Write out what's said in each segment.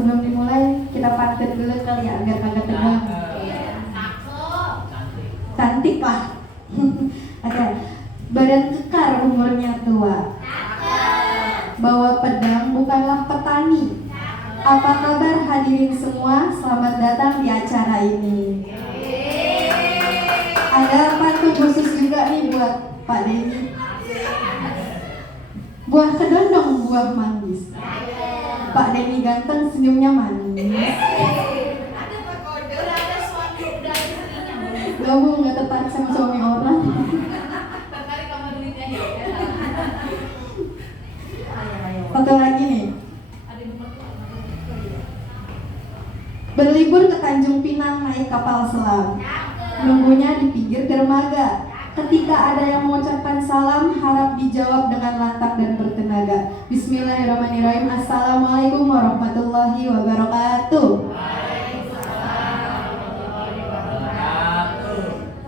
sebelum dimulai kita pantun dulu kali ya agar kagak tegang. Cantik lah. Oke. Badan kekar umurnya tua. Bawa pedang bukanlah petani. Apa kabar hadirin semua? Selamat datang di acara ini. Ada pantun khusus juga nih buat Pak Denny. Buah kedondong, buah manggis. Pak Denny ganteng, senyumnya manis. Gak bu, gak tertarik sama suami orang. Satu lagi nih. Berlibur ke Tanjung Pinang naik kapal selam. Nunggunya di pinggir dermaga. Ketika ada yang mengucapkan salam, harap dijawab dengan lantang dan bertenaga. Bismillahirrahmanirrahim. Assalamualaikum warahmatullahi wabarakatuh.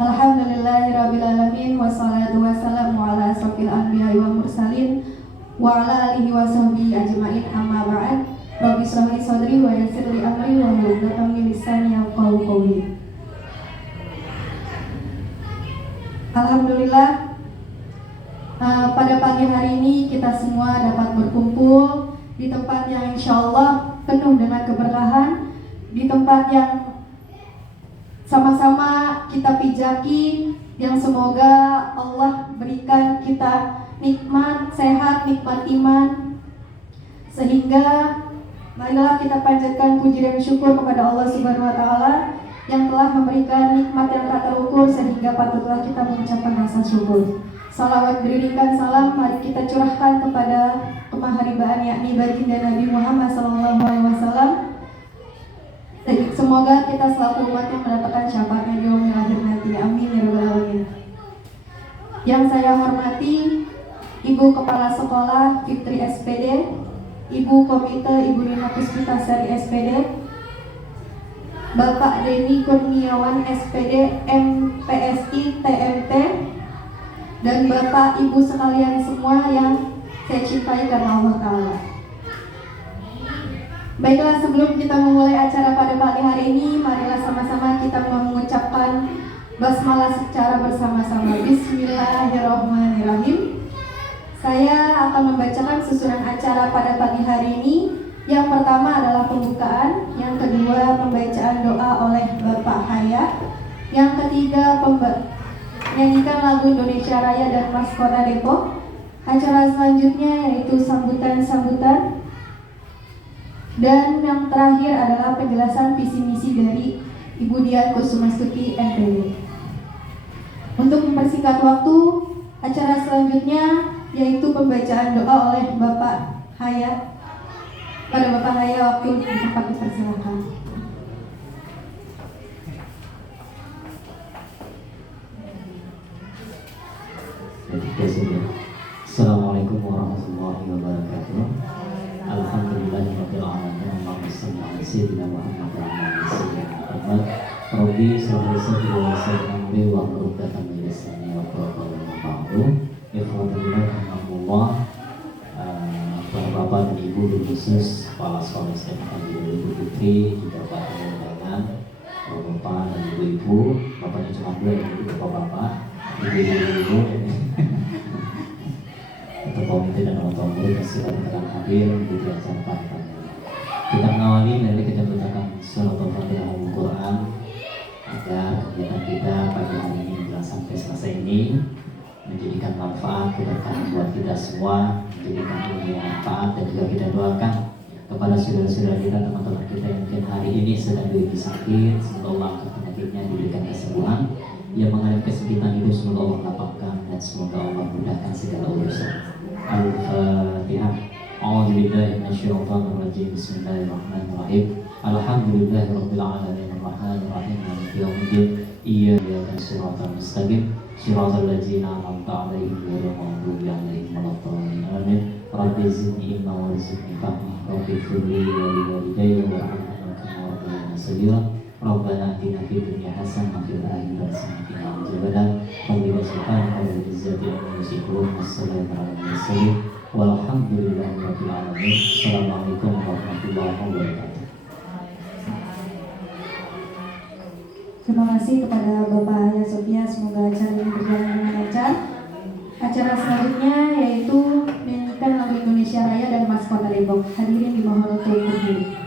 Alhamdulillahirrabbilalamin. Wassalatu wassalamu ala asrofil anbiya wa mursalin wa ala alihi wa sahbihi ajma'in, amma ba'd. Rabbi shrah li sadri wa yassir li amri wa hlul 'uqdatam min lisani yafqahu qawli. Alhamdulillah, pada pagi hari ini kita semua dapat berkumpul di tempat yang insya Allah penuh dengan keberkahan, di tempat yang sama-sama kita pijaki, yang semoga Allah berikan kita nikmat, sehat, nikmat iman, sehingga marilah kita panjatkan puji dan syukur kepada Allah Subhanahu wa Ta'ala yang telah memberikan nikmat yang tak terukur, sehingga patutlah kita mengucapkan rasa syukur. Salawat beriringkan salam mari kita curahkan kepada kemaharibaan yakni baginda Nabi Muhammad SAW. Semoga kita selaku umatnya mendapatkan syafaatnya di yaumil akhir nanti. Amin ya rabbal alamin. Yang saya hormati Ibu Kepala Sekolah Fitri SPD, Ibu Komite Ibu Nina Puspitasari SPD, Bapak Denny Kurniawan SPD MPSI TMT, dan Bapak Ibu sekalian semua yang saya cintai karena Allah Ta'ala. Baiklah, sebelum kita memulai acara pada pagi hari ini, marilah sama-sama kita mengucapkan basmalah secara bersama-sama. Bismillahirrahmanirrahim. Saya akan membacakan susunan acara pada pagi hari ini. Yang pertama adalah pembukaan, yang kedua pembacaan doa oleh Bapak Hayat, yang ketiga menyanyikan lagu Indonesia Raya dan Maskota Depok. Acara selanjutnya yaitu sambutan-sambutan, dan yang terakhir adalah penjelasan visi misi dari Ibu Dian Kusumastuti MPD. Untuk mempersingkat waktu, acara selanjutnya yaitu pembacaan doa oleh Bapak Hayat. Pada Bapak Hayat waktu di tempat dipersilakan. Assalamualaikum warahmatullahi wabarakatuh. Alhamdulillahirabbil alamin. Allahumma shalli ala sayyidina Muhammad wa ala sayyidina Muhammad. Rabbi shrah li sadri wa yassir li amri wa hlul 'uqdatam min lisani yafqahu qawli. Ikhwatullah rahmatullah. Bapak dan Ibu khusus Kepala Sekolah SMK Ibu Putri, juga Pak Undangan, Bapak dan Ibu-ibu, Bapaknya cuma dua dan Ibu Bapak-bapak, Ibu-ibu, Ketua Komite dan Ketua Murid yang sudah telah hadir di acara pada pagi. Kita mengawali dari kita bacakan surat Al-Fatihah Al-Quran agar kegiatan kita pagi hari ini menjelang sampai selesai ini menjadikan manfaat keberkahan buat kita semua, menjadikan ilmu yang manfaat, dan juga kita doakan kepada saudara-saudara kita, teman-teman kita yang mungkin hari ini sedang dilanda sakit, semoga Allah angkat penyakitnya, diberikan kesembuhan. Yang mengalami kesempitan itu semoga Allah lapangkan, dan semoga Allah mudahkan segala urusan. Al-Fatihah. A'udzubillahi minasyaitonir rajim. Bismillahirrahmanirrahim. Alhamdulillahirabbil alamin arrahmanir rahim maliki yaumiddin. Iyyaka na'budu wa nasta'in. Shiratal ladzina an'amta 'alaihim ghairil maghdubi 'alaihim waladdallin. Amin. Rabbi zidni ilma warzuqni fahma. Rabbi ighfirli wa li walidayya warhamhuma kama rabbayani shaghira. Rabbana atina fid dunya hasanah wa fil akhirati hasanah wa qina adzabannar. Rabbi subhanahu wa izzati amma yasifun. Wassalamu ala mursalin walhamdulillahi rabbil alamin. Assalamualaikum warahmatullahi wabarakatuh. Terima kasih kepada Bapak Haya Sofia, semoga acara ini berjalan dengan lancar. Acara selanjutnya yaitu menyanyikan lagu Indonesia Raya dan Mas Kota Depok. Hadirin dimohon untuk berdiri.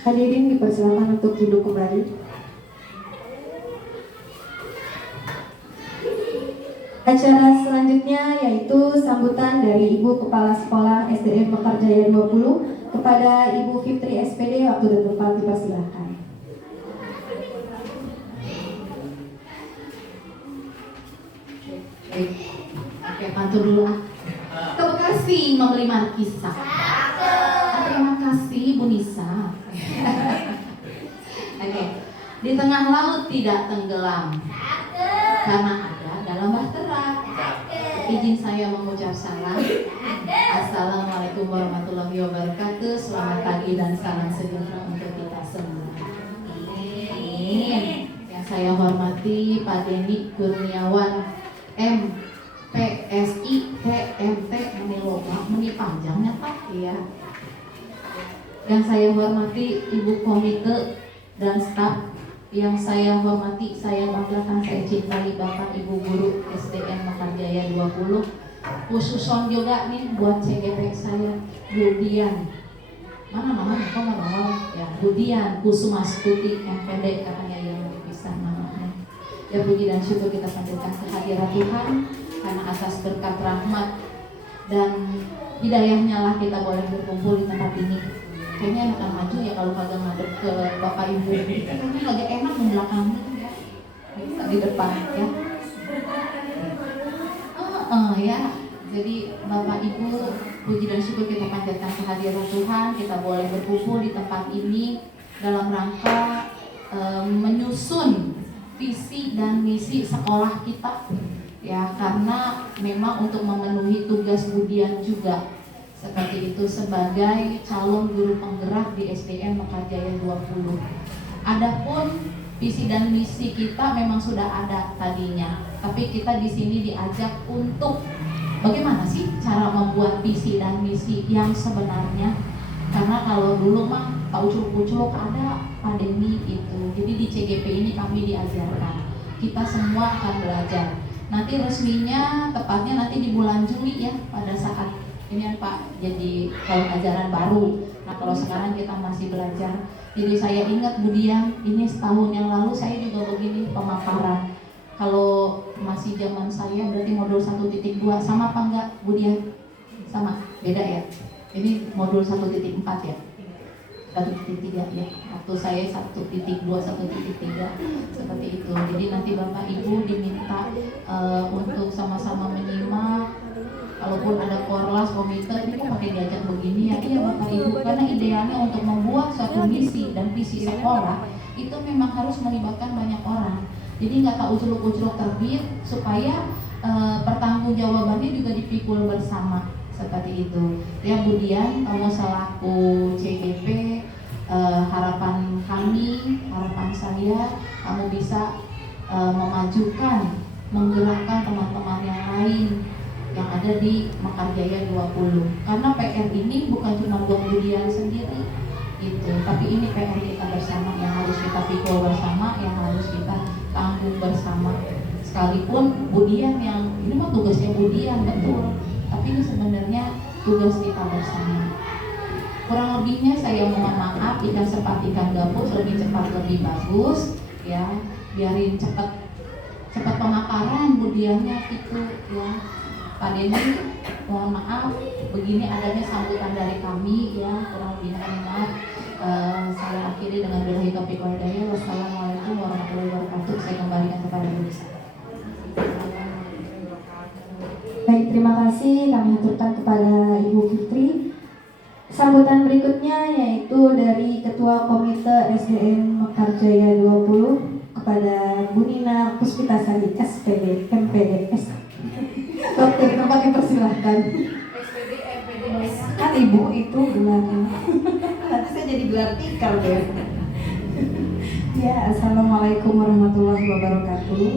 Hadirin dipersilakan untuk duduk kembali. Acara selanjutnya yaitu sambutan dari Ibu Kepala Sekolah SDN Mekarjaya 20 kepada Ibu Fitri SPD. Waktu dan tempat dipersilakan. Oke, pantun dulu ah. Ke Bekasi membeli markisa. Terima kasih Bu Nisa. Oke. Di tengah laut tidak tenggelam karena ada dalam bahtera. Izin saya mengucap salam. Assalamualaikum warahmatullahi wabarakatuh. Selamat pagi dan salam sejahtera untuk kita semua. Amin. Yang saya hormati Pak Denny Kurniawan MPSI TMT meni panjangnya Pak ya. Yang saya hormati Ibu Komite dan staf, yang saya hormati, saya banggakan, saya cintai Bapak Ibu Guru SDN Mekarjaya 20. Khususon juga nih buat CGP saya Budian. Mana namanya? Kok nggak mau? Ya Budian Kusumastuti MPD katanya yang bisa namanya. Ya puji dan syukur kita panjatkan kehadiran Tuhan karena atas berkat rahmat dan hidayahnya lah kita boleh berkumpul di tempat ini. Kayaknya akan maju ya kalau kagak ngadep ke Bapak Ibu. Ini lagi enak di belakangnya ya. Bisa di depan ya. Ya. Jadi Bapak Ibu, puji dan syukur kita panjatkan kehadiran Tuhan, kita boleh berkumpul di tempat ini dalam rangka menyusun visi dan misi sekolah kita. Ya, karena memang untuk memenuhi tugas Budian juga seperti itu sebagai calon guru penggerak di SDN Mekarjaya 20. Adapun visi dan misi kita memang sudah ada tadinya, tapi kita di sini diajak untuk bagaimana sih cara membuat visi dan misi yang sebenarnya. Karena kalau dulu mah tak ucuk-ucuk ada pandemi itu. Jadi di CGP ini kami diajarkan. Kita semua akan belajar. Nanti resminya tepatnya nanti di bulan Juli ya, pada saat ini kan Pak jadi kalau ajaran baru. Nah kalau sekarang kita masih belajar. Jadi saya ingat Budian, ini setahun yang lalu saya juga begini pemaparan. Kalau masih zaman saya berarti modul 1.2 sama apa enggak Budian? Sama, beda ya. Ini modul 1.4 ya. 1.3 ya. Waktu saya 1.2, 1.3 seperti itu. Jadi nanti Bapak Ibu diminta untuk sama-sama menyimak. Kalaupun ada korlas, komite, ini kok pakai diajak begini ya? Iya Bapak Ibu, karena idealnya untuk membuat suatu misi dan visi sekolah itu memang harus melibatkan banyak orang. Jadi nggak tahu ucluk-ucluk terbit, supaya pertanggungjawabannya juga dipikul bersama seperti itu. Ya Budian, kamu selaku CGP, harapan kami, harapan saya, kamu bisa memajukan, menggerakkan teman-teman yang lain yang ada di Mekarjaya 20. Karena PR ini bukan cuma buat Budian sendiri gitu, tapi ini PR kita bersama yang harus kita pikul bersama, yang harus kita tanggung bersama. Sekalipun Budian yang ini mah tugasnya Budian betul, tapi ini sebenarnya tugas kita bersama. Kurang lebihnya saya mohon maaf, ikan cepat ikan gabus, lebih cepat lebih bagus ya, biarin cepat pemaparan Budiannya itu ya. Pak Denny, mohon maaf, begini adanya sambutan dari kami ya, kurang lebihnya kami maaf. Saya akhiri dengan billahi taufiq wal hidayah. Wassalamualaikum warahmatullahi wabarakatuh. Saya kembalikan kepada Bu Nisa. Baik, terima kasih kami aturkan kepada Ibu Fitri. Sambutan berikutnya yaitu dari Ketua Komite SDN Mekarjaya 20 kepada Bu Nina Puspitasari SPD MPDS. Dokter, tempat dipersilahkan. SPD MPDS Kan Ibu itu gelarnya. nanti saya jadi gelar tikar deh. Ya, assalamualaikum warahmatullahi wabarakatuh.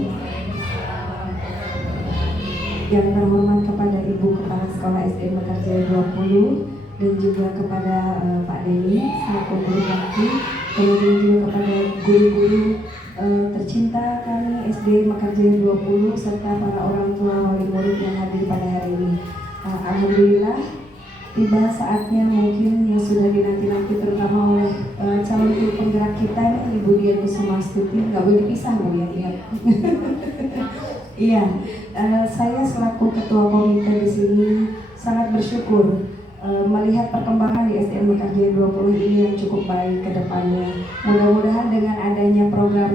Yang terhormat kepada Ibu Kepala Sekolah SD Mekarjaya 20 dan juga kepada Pak Denny selaku guru bakti, kemudian juga kepada guru-guru tercinta kami SD Mekarjaya 20 serta para orang tua wali murid yang hadir pada hari ini. Alhamdulillah tiba saatnya mungkin yang sudah dinanti-nanti terutama oleh calon guru penggerak kita Ibu Dian Kusumastuti. Nggak boleh dipisah Bu ya, ingat. Iya, saya selaku ketua komite di sini sangat bersyukur melihat perkembangan di SDN Mekarjaya 20 ini yang cukup baik ke depannya. Mudah-mudahan dengan adanya program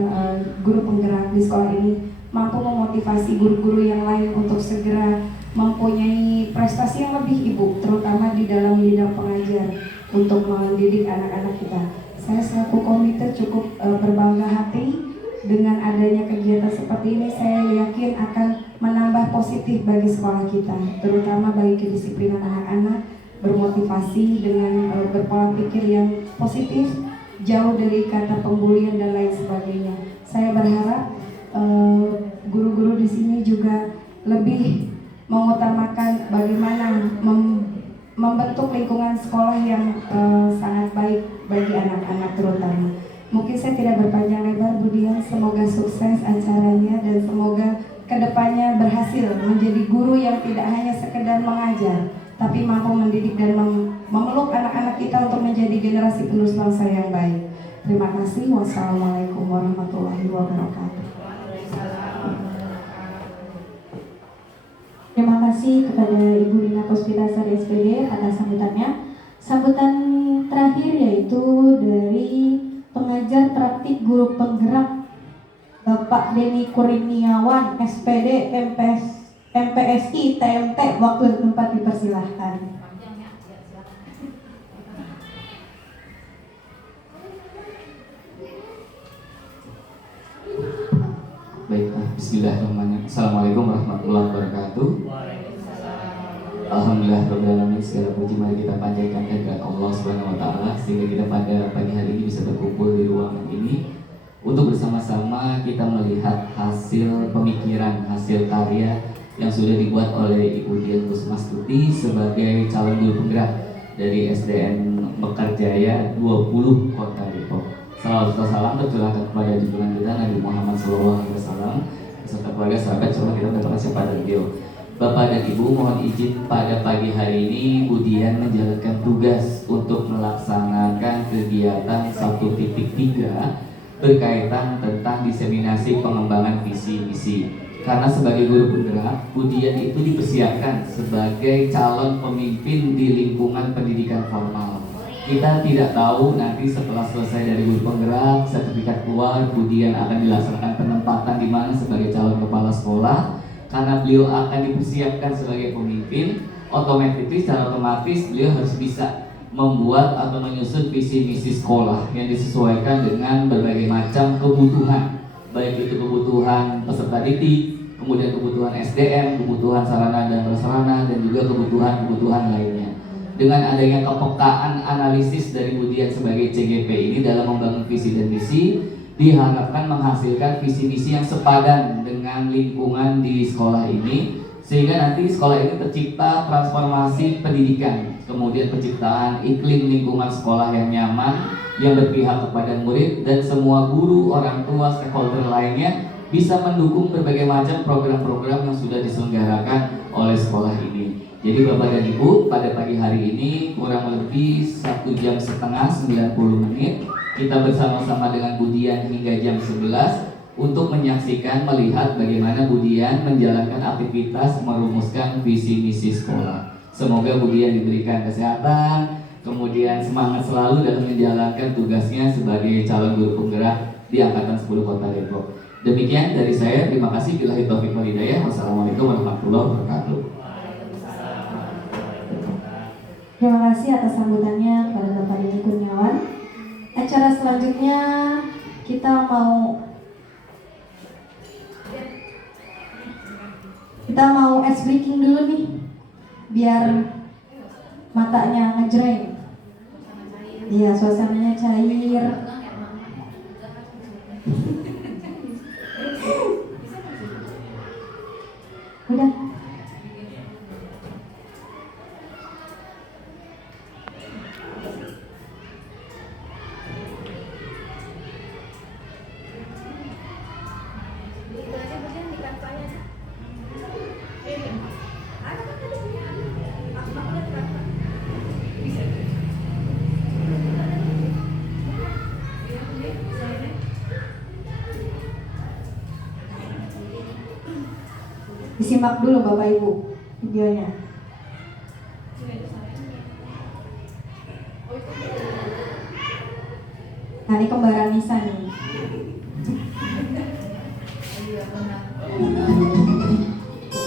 guru penggerak di sekolah ini mampu memotivasi guru-guru yang lain untuk segera mempunyai prestasi yang lebih Ibu, terutama di dalam bidang pengajar untuk mendidik anak-anak kita. Saya selaku komite cukup berbangga hati dengan adanya kegiatan seperti ini. Saya yakin akan menambah positif bagi sekolah kita, terutama bagi kedisiplinan anak-anak, bermotivasi dengan berpola pikir yang positif, jauh dari kata pembulian dan lain sebagainya. Saya berharap guru-guru di sini juga lebih mengutamakan bagaimana membentuk lingkungan sekolah yang sangat baik bagi anak-anak terutama. Mungkin saya tidak berpanjang lebar Bu Dian, semoga sukses acaranya dan semoga kedepannya berhasil menjadi guru yang tidak hanya sekedar mengajar, tapi mampu mendidik dan memeluk anak-anak kita untuk menjadi generasi penerus bangsa yang baik. Terima kasih. Wassalamualaikum warahmatullahi wabarakatuh. Terima kasih kepada Ibu Lina Puspitasari SPG atas sambutannya. Sambutan terakhir yaitu dari pengajar praktik guru penggerak Bapak Denny Kurniawan SPD MPSI TMT. Waktu dan tempat dipersilahkan. Baiklah, bismillahirrahmanirrahim. Assalamualaikum warahmatullahi wabarakatuh. Alhamdulillahirrahmanirrahim. Segala puji mari kita panjatkan kehadirat Allah Subhanahu wa taala sehingga kita pada pagi hari ini bisa berkumpul di ruangan ini untuk bersama-sama kita melihat hasil pemikiran, hasil karya yang sudah dibuat oleh Ibu Dian Kusumastuti sebagai calon guru penggerak dari SDN Mekarjaya 20 Kota Depok. Salawat serta salam tercurahkan kepada junjungan kita Nabi Muhammad SAW beserta keluarga sahabat semua kita berterima pada beliau. Bapak dan Ibu, mohon izin pada pagi hari ini Bu Dian menjalankan tugas untuk melaksanakan kegiatan 1.3 berkaitan tentang diseminasi pengembangan visi misi. Karena sebagai guru penggerak, Bu Dian itu dipersiapkan sebagai calon pemimpin di lingkungan pendidikan formal. Kita tidak tahu nanti setelah selesai dari guru penggerak, sertifikat keluar, Bu Dian akan dilaksanakan penempatan di mana sebagai calon kepala sekolah. Karena beliau akan dipersiapkan sebagai pemimpin, secara otomatis beliau harus bisa membuat atau menyusun visi misi sekolah yang disesuaikan dengan berbagai macam kebutuhan, baik itu kebutuhan peserta didik, kemudian kebutuhan SDM, kebutuhan sarana dan prasarana, dan juga kebutuhan lainnya. Dengan adanya kepekaan analisis dari Bu Dian sebagai CGP ini dalam membangun visi dan misi, diharapkan menghasilkan visi misi yang sepadan dengan lingkungan di sekolah ini, sehingga nanti sekolah ini tercipta transformasi pendidikan, kemudian penciptaan iklim lingkungan sekolah yang nyaman, yang berpihak kepada murid, dan semua guru, orang tua, stakeholder lainnya bisa mendukung berbagai macam program-program yang sudah diselenggarakan oleh sekolah ini. Jadi Bapak dan Ibu, pada pagi hari ini kurang lebih 1 jam setengah 90 menit kita bersama-sama dengan Bu Dian hingga jam 11 untuk menyaksikan, melihat bagaimana Bu Dian menjalankan aktivitas merumuskan visi misi sekolah. Semoga Bu Dian diberikan kesehatan, kemudian semangat selalu dalam menjalankan tugasnya sebagai calon guru penggerak di Angkatan 10 Kota Depok. Demikian dari saya, terima kasih. Billahi taufiq wal hidayah. Wassalamualaikum warahmatullahi wabarakatuh. Terima kasih atas sambutannya kepada Bapak Denny Kurniawan. Acara selanjutnya kita mau ice breaking dulu nih, biar matanya ngejreng. Iya, suasananya cair. Udah. Disimak dulu Bapak Ibu videonya. Nah, ini kembaran Nisa nih.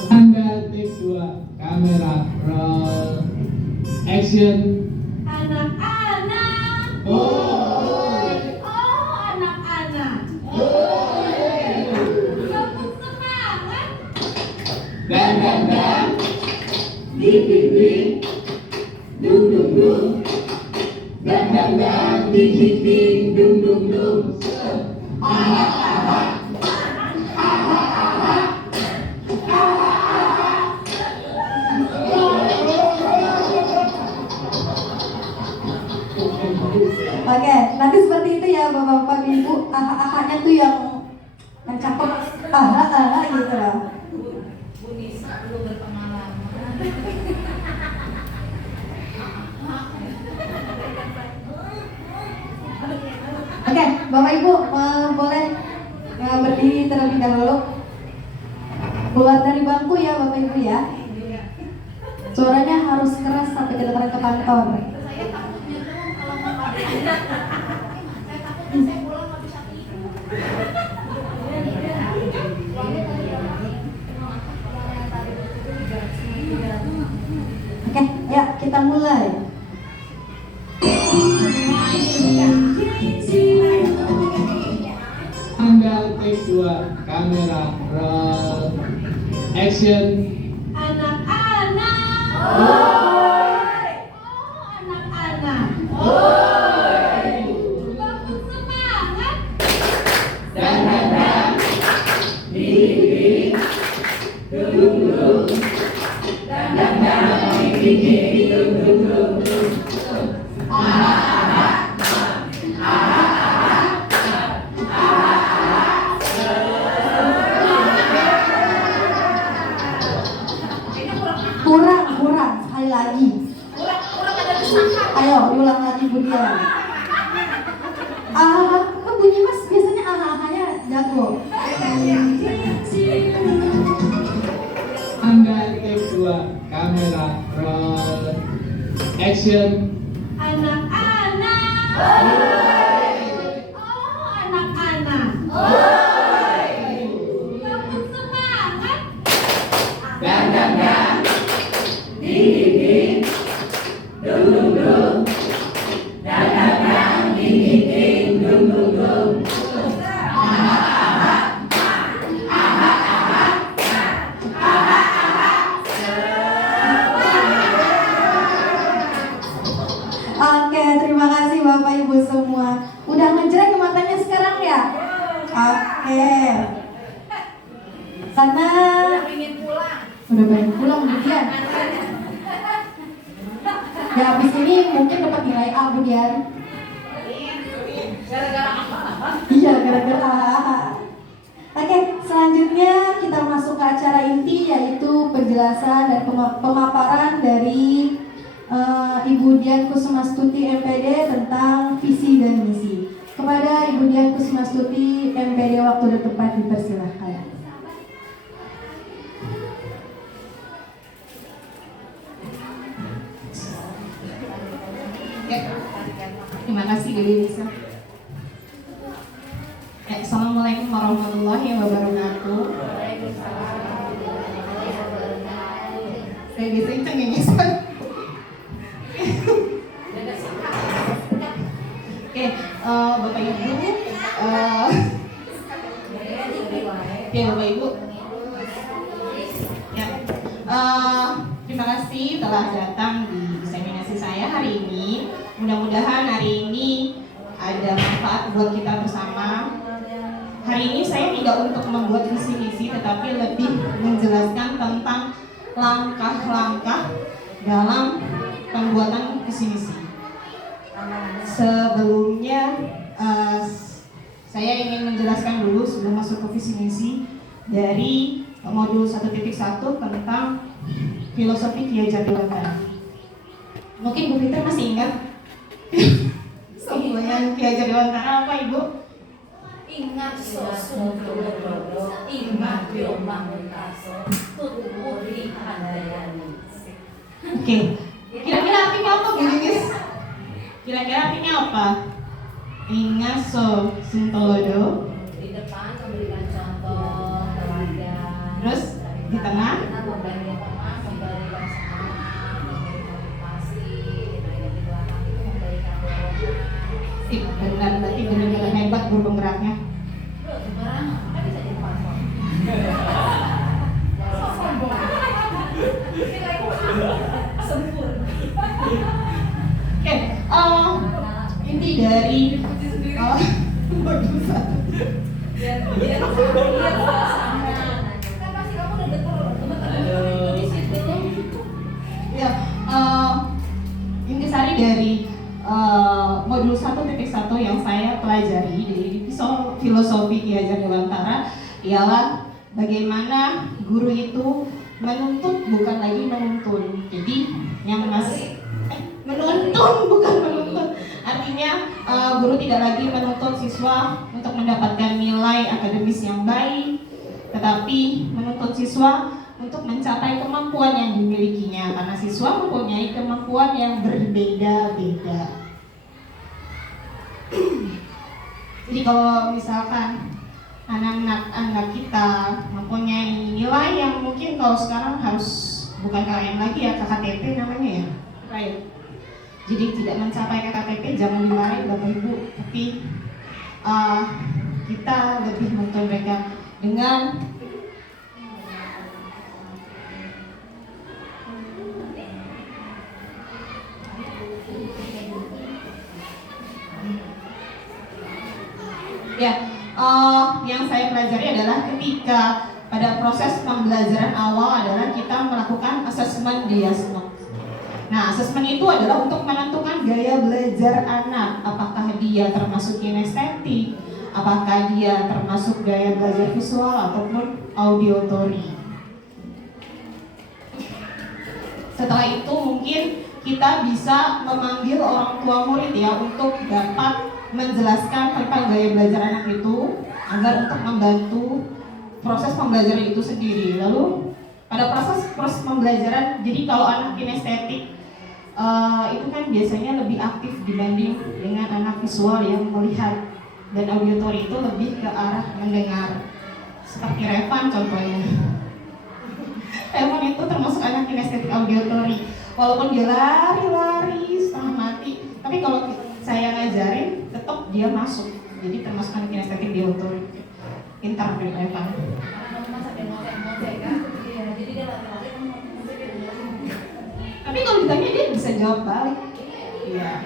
Anda take 2, kamera roll, action. Anak-anak. Oh, Anak-anak. Sambut semangat. dan, ding ding ding, dung dung dung, dan, ding ding ding, dung dung dung. Oke, nanti seperti itu ya Bapak-bapak Ibu. Aha-ahanya tuh yang cakep. Aha-aha gitu loh. Bu Nisa belum berpengalaman. Oke, Bapak Ibu boleh berdiri terlebih dahulu. Keluar dari bangku ya Bapak Ibu ya. Suaranya harus keras sampai kedengaran ke kantor. Saya takutnya dong kalau mau pada saya takutnya saya pulang nggak bisa tidur. Oke, ya kita mulai. Anda take 2, kamera roll, action. Anak-anak. Anak-anak. Bangun semangat. Dan, ding ding, dung dung dung, dan, ding ding ding, dung dung dung. Kurang sekali lagi. Ayo diulang lagi Bu Dian. Bunyi Mas biasanya aha-ahanya jago. Anda take 2, kamera roll, action. Anak-anak. Anak-anak. Bangun semangat. Dan, ding ding ding, dung dung dung, dan, ding ding ding, dung dung dung. Oke, terima kasih Bapak Ibu semua. Udah ngejreng matanya sekarang ya? Oke. Karena udah pengen pulang Bu Dian. Ya habis ini mungkin dapat nilai A Bu Dian. Iya, gara-gara A. Oke, selanjutnya kita masuk ke acara inti, yaitu penjelasan dan pemaparan dari Ibu Dian Kusumastuti MPD tentang visi dan misi. Kepada Ibu Dian Kusumastuti MPD, waktu dan tempat dipersilahkan. Terima kasih Dewi Nisa. Assalamualaikum warahmatullahi wabarakatuh. Saya biasanya cengengesan. Oke, Bapak Ibu, Bapak Ibu, ya, terima kasih telah datang di seminasi saya hari ini. Mudah-mudahan hari ini ada manfaat buat kita bersama. Hari ini saya tidak untuk membuat visi misi, tetapi lebih menjelaskan tentang langkah-langkah dalam pembuatan visi misi. Sebelumnya saya ingin menjelaskan dulu sebelum masuk ke visi misi dari modul 1.1 tentang filosofi Ki Hajar. Mungkin Bu Fitri masih ingat semuanya Ki Hajar apa Ibu? Ingat Oke, kira-kira artinya apa Bu Lilis? Kira-kira artinya apa? Ingaso Suntolodo. Di depan memberikan contoh teladan. Terus di tengah Memberi teman, memberikan semangat, memberikan motivasi. Nah, yang di belakang itu memberikan dorongan. sip, benar, berarti benar-benar hebat guru penggeraknya. Bro, sekarang kan bisa jadi paspor. Oke, inti dari waduh, Kan pasti kamu udah gemeter di situ. ya, intisari dari modul 1.1 yang saya pelajari di filosofi Ki Hajar Dewantara ialah bagaimana guru itu menuntut bukan lagi menuntun. Jadi yang menuntun bukan menuntut. Artinya guru tidak lagi menuntut siswa untuk mendapatkan nilai akademis yang baik, tetapi menuntut siswa untuk mencapai kemampuan yang dimilikinya, karena siswa mempunyai kemampuan yang berbeda-beda. Jadi kalau misalkan anak-anak kita mempunyai nilai yang mungkin kalau sekarang harus bukan KKM lagi ya, KKTP namanya ya, right? Jadi tidak mencapai KKTP jangan dimarahin Bapak Ibu, tapi kita lebih menuntut mereka dengan ya, yang saya pelajari adalah ketika pada proses pembelajaran awal adalah kita melakukan asesmen diagnostik. Nah, asesmen itu adalah untuk menentukan gaya belajar anak, apakah dia termasuk kinestetik, apakah dia termasuk gaya belajar visual ataupun auditory. Setelah itu mungkin kita bisa memanggil orang tua murid ya untuk dapat menjelaskan tentang gaya belajar anak itu agar untuk membantu proses pembelajaran itu sendiri. Lalu pada proses pembelajaran, jadi kalau anak kinestetik itu kan biasanya lebih aktif dibanding dengan anak visual yang melihat, dan auditory itu lebih ke arah mendengar. Seperti Revan contohnya. Revan itu termasuk anak kinestetik auditory, walaupun dia lari-lari setengah mati, tapi kalau saya ngajarin tetap dia masuk, jadi termasuk anak kinestetik auditory. Pintar dari Revan. Tapi kalau ditanya dia bisa jawab balik. Iya.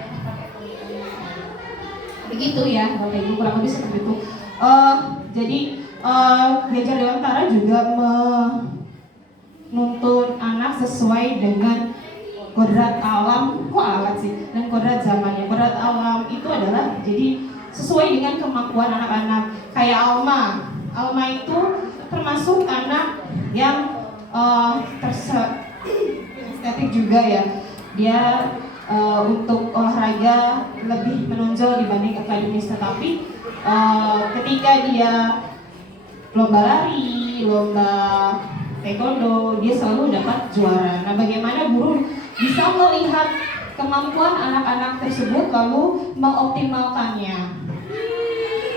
Begitu ya, Bapak Ibu, kurang lebih seperti itu. Jadi Ki Hajar Dewantara juga menuntun anak sesuai dengan kodrat alam, kok alat sih, dan kodrat zamannya. Kodrat alam itu adalah jadi sesuai dengan kemampuan anak-anak. Kayak Alma itu termasuk anak yang estetik juga ya. Dia untuk olahraga lebih menonjol dibanding akademis, tetapi ketika dia lomba lari, lomba taekwondo, dia selalu dapat juara. Nah, bagaimana guru bisa melihat kemampuan anak-anak tersebut lalu mengoptimalkannya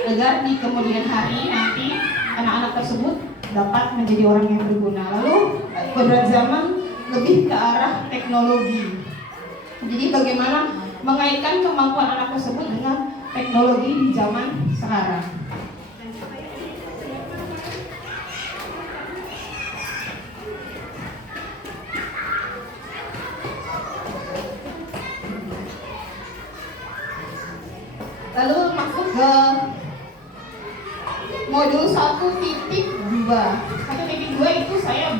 agar di kemudian hari nanti anak-anak tersebut dapat menjadi orang yang berguna. Lalu kodrat zaman lebih ke arah teknologi. Jadi bagaimana mengaitkan kemampuan anak tersebut dengan teknologi di zaman sekarang. Lalu masuk ke modul 1.2. 1.2 itu saya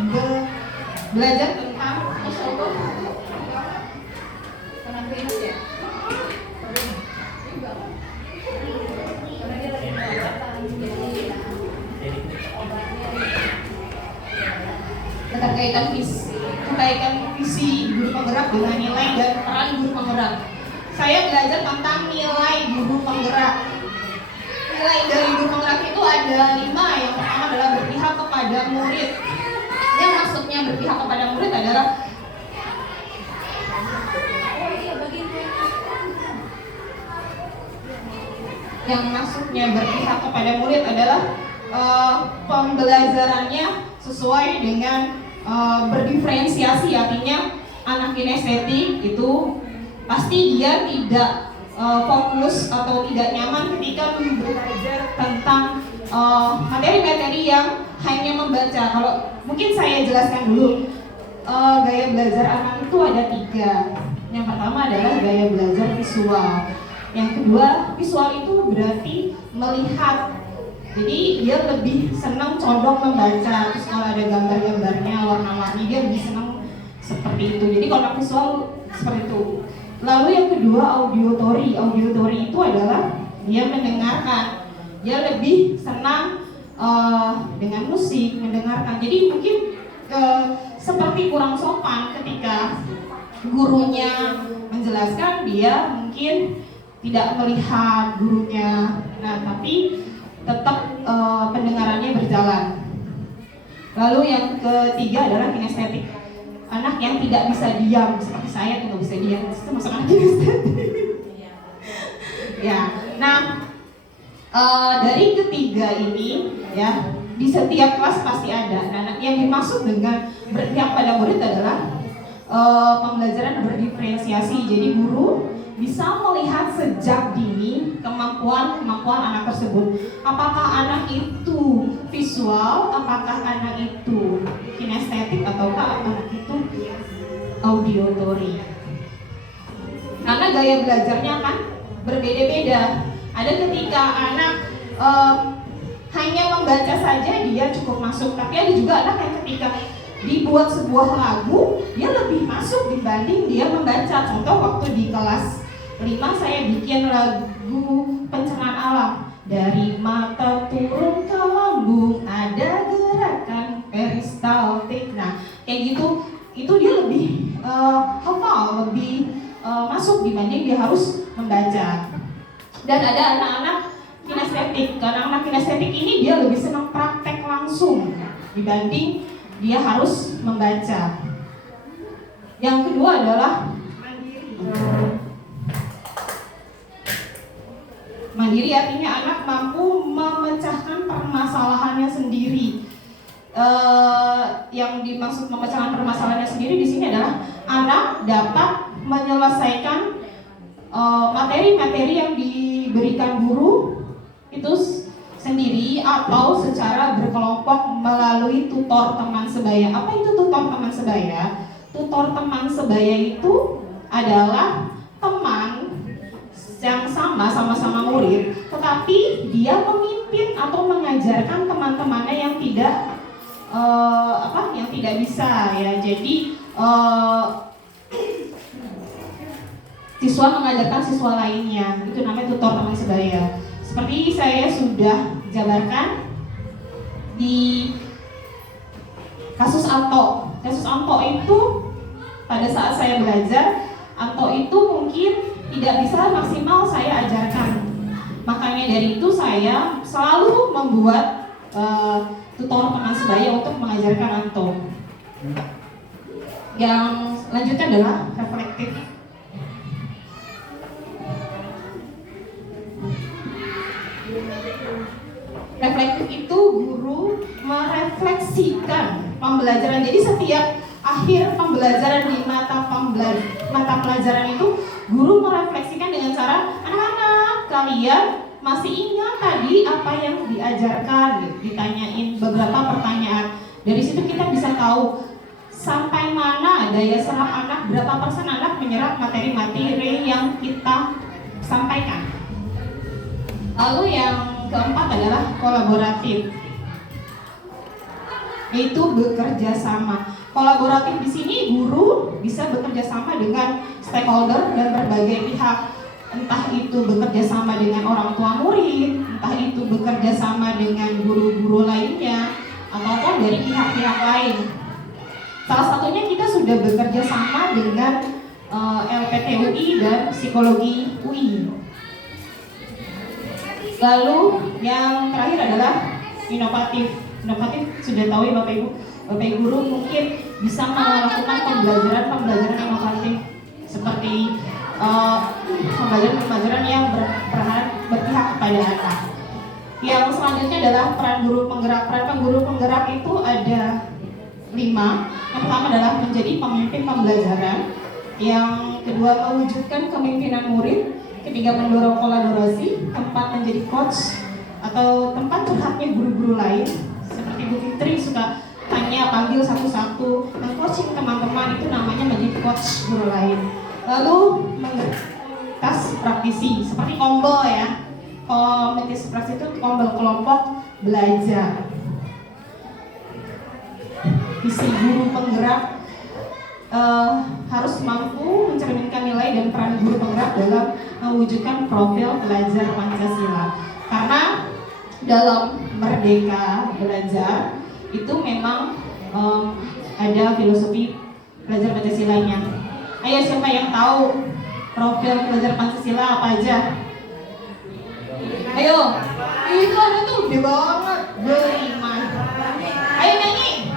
belajar tentang kaitan visi guru penggerak dengan nilai dan peran guru penggerak. Saya belajar tentang nilai guru penggerak. Nilai dari guru penggerak itu ada 5. Yang pertama adalah berpihak kepada murid. Yang maksudnya berpihak kepada murid adalah pembelajarannya sesuai dengan berdiferensiasi, artinya anak kinestetik itu pasti dia tidak fokus atau tidak nyaman ketika belajar tentang materi-materi yang hanya membaca. Kalau mungkin saya jelaskan dulu, gaya belajar anak itu ada 3. Yang pertama adalah gaya belajar visual. Yang kedua, visual itu berarti melihat. Jadi dia lebih senang condong membaca. Terus kalau ada gambar-gambarnya warna-warni, dia lebih senang seperti itu. Jadi kalau visual seperti itu. Lalu yang kedua, auditory. Auditory itu adalah dia mendengarkan. Dia lebih senang dengan musik, mendengarkan. Jadi mungkin seperti kurang sopan ketika gurunya menjelaskan, dia mungkin tidak melihat gurunya. Nah, tapi tetap pendengarannya berjalan. Lalu yang ketiga adalah kinestetik. Anak yang tidak bisa diam, seperti saya tuh nggak bisa diam, itu masuk anak kinestetik. Ya, nah dari ketiga ini ya di setiap kelas pasti ada. Nah, yang dimaksud dengan berpihak pada murid adalah pembelajaran berdiferensiasi. Jadi guru bisa melihat sejak dini kemampuan anak tersebut. Apakah anak itu visual, apakah anak itu kinestetik, ataukah anak itu auditory. Karena gaya belajarnya kan berbeda-beda. Ada ketika anak hanya membaca saja dia cukup masuk, tapi ada juga anak yang ketika dibuat sebuah lagu dia lebih masuk dibanding dia membaca. Contoh waktu di kelas 5 saya bikin lagu pencernaan alam. Dari mata turun ke lambung ada gerakan peristaltik. Nah, kayak gitu itu dia lebih hafal, lebih masuk dibanding dia harus membaca. Dan ada anak-anak kinestetik. Anak-anak kinestetik ini dia lebih senang praktek langsung dibanding dia harus membaca. Yang kedua adalah mandiri, artinya anak mampu memecahkan permasalahannya sendiri. Yang dimaksud memecahkan permasalahannya sendiri di sini adalah anak dapat menyelesaikan materi-materi yang diberikan guru itu sendiri atau secara berkelompok melalui tutor teman sebaya. Apa itu tutor teman sebaya? Tutor teman sebaya itu adalah teman yang sama-sama murid, tetapi dia memimpin atau mengajarkan teman-temannya yang tidak bisa ya. Jadi siswa mengajarkan siswa lainnya, itu namanya tutor teman sebaya. Seperti saya sudah jabarkan di kasus Anto. Kasus Anto itu pada saat saya belajar, Anto itu mungkin tidak bisa maksimal saya ajarkan. Makanya dari itu saya selalu membuat tutor teman sebaya untuk mengajarkan Anto. Yang selanjutnya adalah reflektif. Reflektif itu guru merefleksikan pembelajaran. Jadi setiap akhir pembelajaran di mata pelajaran itu guru merefleksikan dengan cara, anak-anak kalian masih ingat tadi apa yang diajarkan? Ditanyain beberapa pertanyaan. Dari situ kita bisa tahu sampai mana daya serap anak, berapa persen anak menyerap materi-materi yang kita sampaikan. Lalu yang keempat adalah kolaboratif, yaitu bekerja sama. Kolaboratif di sini guru bisa bekerja sama dengan stakeholder dan berbagai pihak, entah itu bekerja sama dengan orang tua murid, entah itu bekerja sama dengan guru-guru lainnya, ataupun dari pihak-pihak lain. Salah satunya kita sudah bekerja sama dengan LPT UI dan Psikologi UI. Lalu yang terakhir adalah inovatif sudah tahu ya Bapak Ibu Guru mungkin bisa melakukan pembelajaran inovatif seperti pembelajaran yang berpihak kepada anak. Yang selanjutnya adalah peran guru penggerak. Peran guru penggerak itu ada 5. Yang pertama adalah menjadi pemimpin pembelajaran. Yang kedua mewujudkan kepemimpinan murid. Ketiga mendorong kolaborasi. Keempat menjadi coach atau tempat curhatnya guru-guru lain. Seperti Bu Fitri suka panggil satu-satu dan coaching teman-teman, itu namanya menjadi coach guru lain. Lalu komunitas praktisi seperti kombel ya. Komunitas praktisi itu kombel kelompok belajar. Visi guru penggerak harus mampu mencerminkan nilai dan peran guru penggerak dalam mewujudkan profil pelajar Pancasila. Karena dalam Merdeka Belajar itu memang ada filosofi pelajar Pancasilanya. Ayo, siapa yang tahu profil pelajar Pancasila apa aja? Ayo, itu ada tuh, gede banget, beriman. Ayo nyanyi.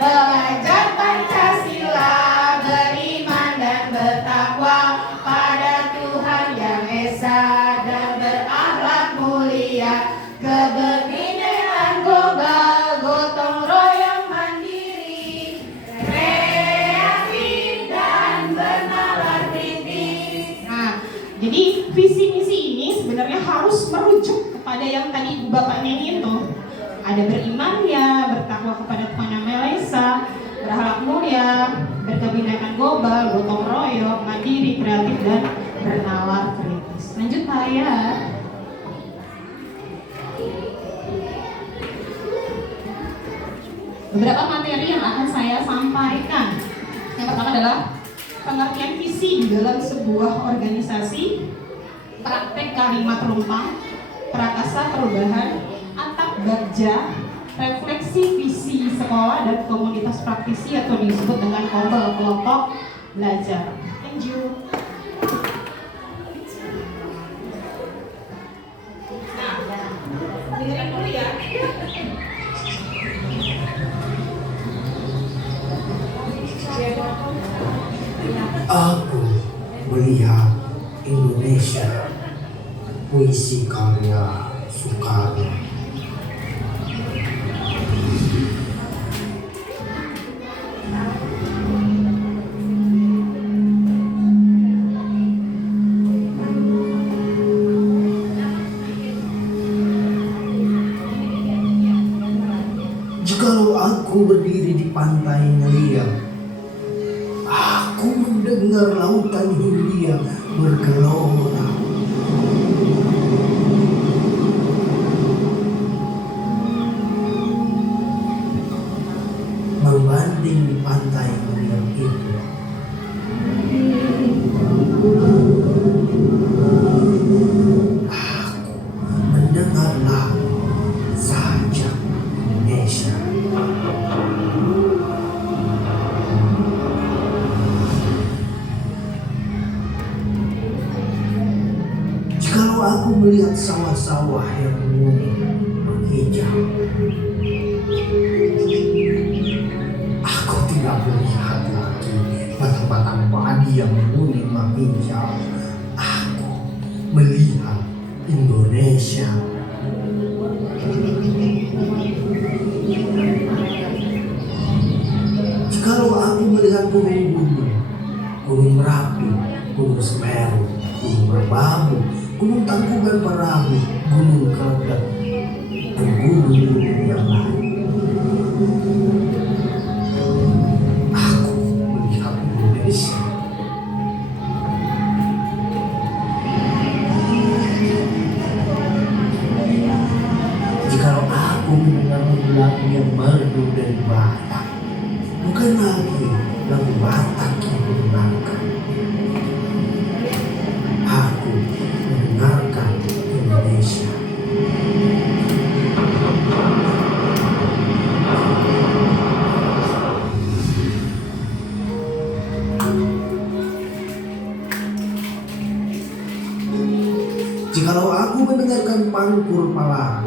Belajar Pancasila, beriman dan bertakwa pada Tuhan Yang Esa dan berakhlak mulia, keberpihakan global, gotong royong mandiri, kreatif dan bernalar kritis. Nah, jadi visi misi ini sebenarnya harus merujuk kepada yang tadi Bapak nyanyi itu. Ada beriman ya, bertakwa kepada Tuhan Yang Maha Esa, berakhlak mulia, berkebinekaan global, gotong royong, mandiri, kreatif dan bernalar kritis. Lanjut Pak ya. Beberapa materi yang akan saya sampaikan. Yang pertama adalah pengertian visi di dalam sebuah organisasi, praktek kalimat rumpang, prakasa perubahan, atap bagja, refleksi visi sekolah dan komunitas praktisi atau disebut dengan kombel kelompok belajar. Thank you. Nah, dengerin dulu ya. Aku melihat Indonesia, puisi karya Soekarno. Jikalau aku berdiri di pantai Ngeliat, aku mendengar lautan Hindia bergelora. Membanding di pantai Ngeliat itu, aku mendengar lagu Sajak Indonesia. Jikalau aku melihat sawah-sawah yang menghijau, aku tidak melihat lagi batang-batang padi yang menghijau. Aku melihat Indonesia. Jikalau aku melihat gunung-gunung, Gunung Merapi, Gunung Semeru, Gunung Merbabu, Gunung Tangkuban Perahu, Gunung Kledek, dan gunung-gunung yang lain, aku melihat Indonesia. Jikalau aku mendengar lagu yang merdu dari Batak, bukan lagi lagu Batak yang menyenangkan, aku mendengarkan Indonesia. Jikalau aku mendengarkan Pangkur Palarang,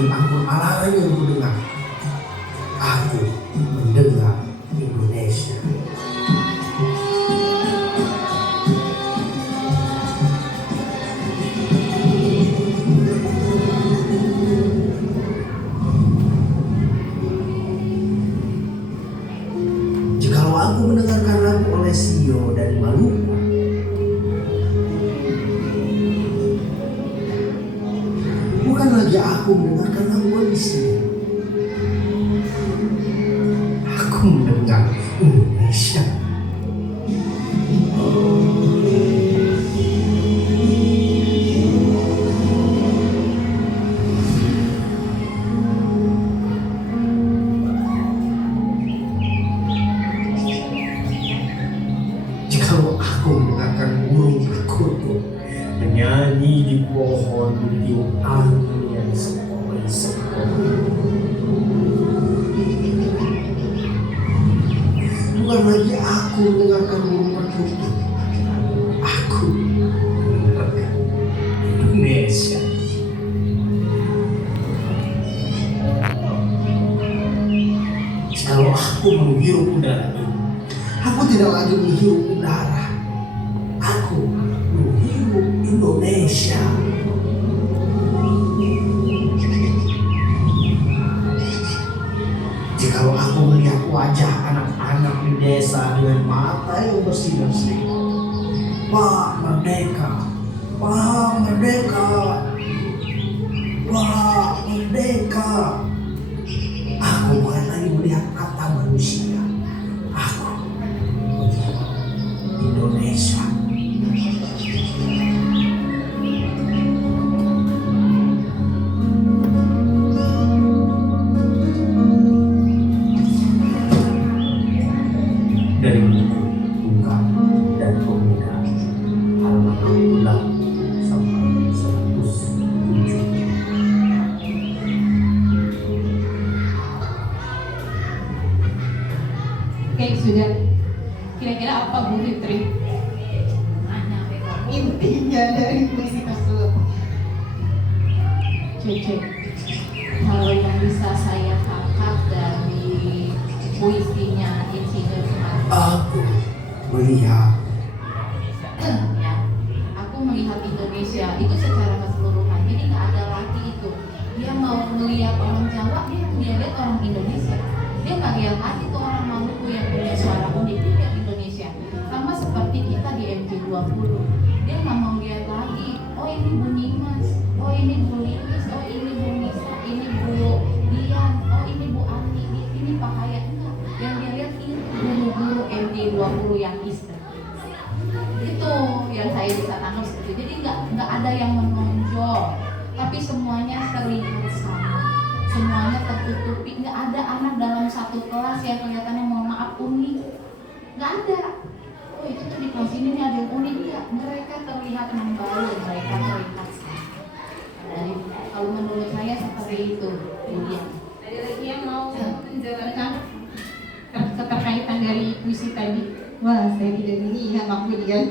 lagi anggur alarm yang kudengar. Aku mendengar Indonesia. Jikalau aku mendengarkan lagu oleh Sio dari Maluku, bukan lagi aku mendengarkan lagu Indonesia. Aku mendengar Indonesia. Jikalau aku mendengarkan burung perkutut menyanyi di pohon meniup angin yang sepoi-sepoi, bukan lagi aku mendengarkan burung perkutut, aku mendengarkan Indonesia. Jikalau aku menghirup udara ini, aku tidak lagi menghirup udara, aku menghirup Indonesia. Jikalau aku melihat wajah anak-anak di desa dengan mata yang bersinar-sinar, Pak Merdeka, Pak Merdeka, Pak Merdeka, aku bukan lagi melihat kata manusia, aku melihat Indonesia. Dari buku Ungkap dan Pembinaan halaman 60 sampai 107. Oke, sudah. Kira-kira apa Bu Fitri intinya dari puisi tersebut? Cek. Kalau yang bisa saya tangkap dari puisinya Insinyur Soeharto, Aku melihat ya, aku melihat Indonesia itu secara keseluruhan. Jadi nggak ada lagi itu dia mau melihat orang Jawa, dia lihat orang Indonesia. Dia nggak lihat lagi tuh orang Maluku yang punya suara unik, dia lihat Indonesia. Sama seperti kita di MG20, dia nggak mau lihat lagi, oh ini Bu Nimas, oh ini Bu Lilis, oh ini Bu Nisa, ini Bu Dian, oh ini Bu Ani, ini Pak Hayat. Enggak, yang dia lihat itu guru-guru MG20 yang istri. Itu yang saya bisa tangkap seperti itu. Jadi nggak ada yang menonjol, tapi semuanya terlihat sama, semuanya tertutupi. Nggak ada anak dalam satu kelas yang kelihatannya mohon maaf unik, nggak ada. Oh itu tuh di kelas ini nih ada yang unik, nggak. Mereka terlihat membaur, mereka terlihat sama. Dari kalau menurut saya seperti itu. Kemudian ada lagi yang mau menjelaskan keterkaitan dari puisi tadi? Wah, saya tidak ingat Pak Budian.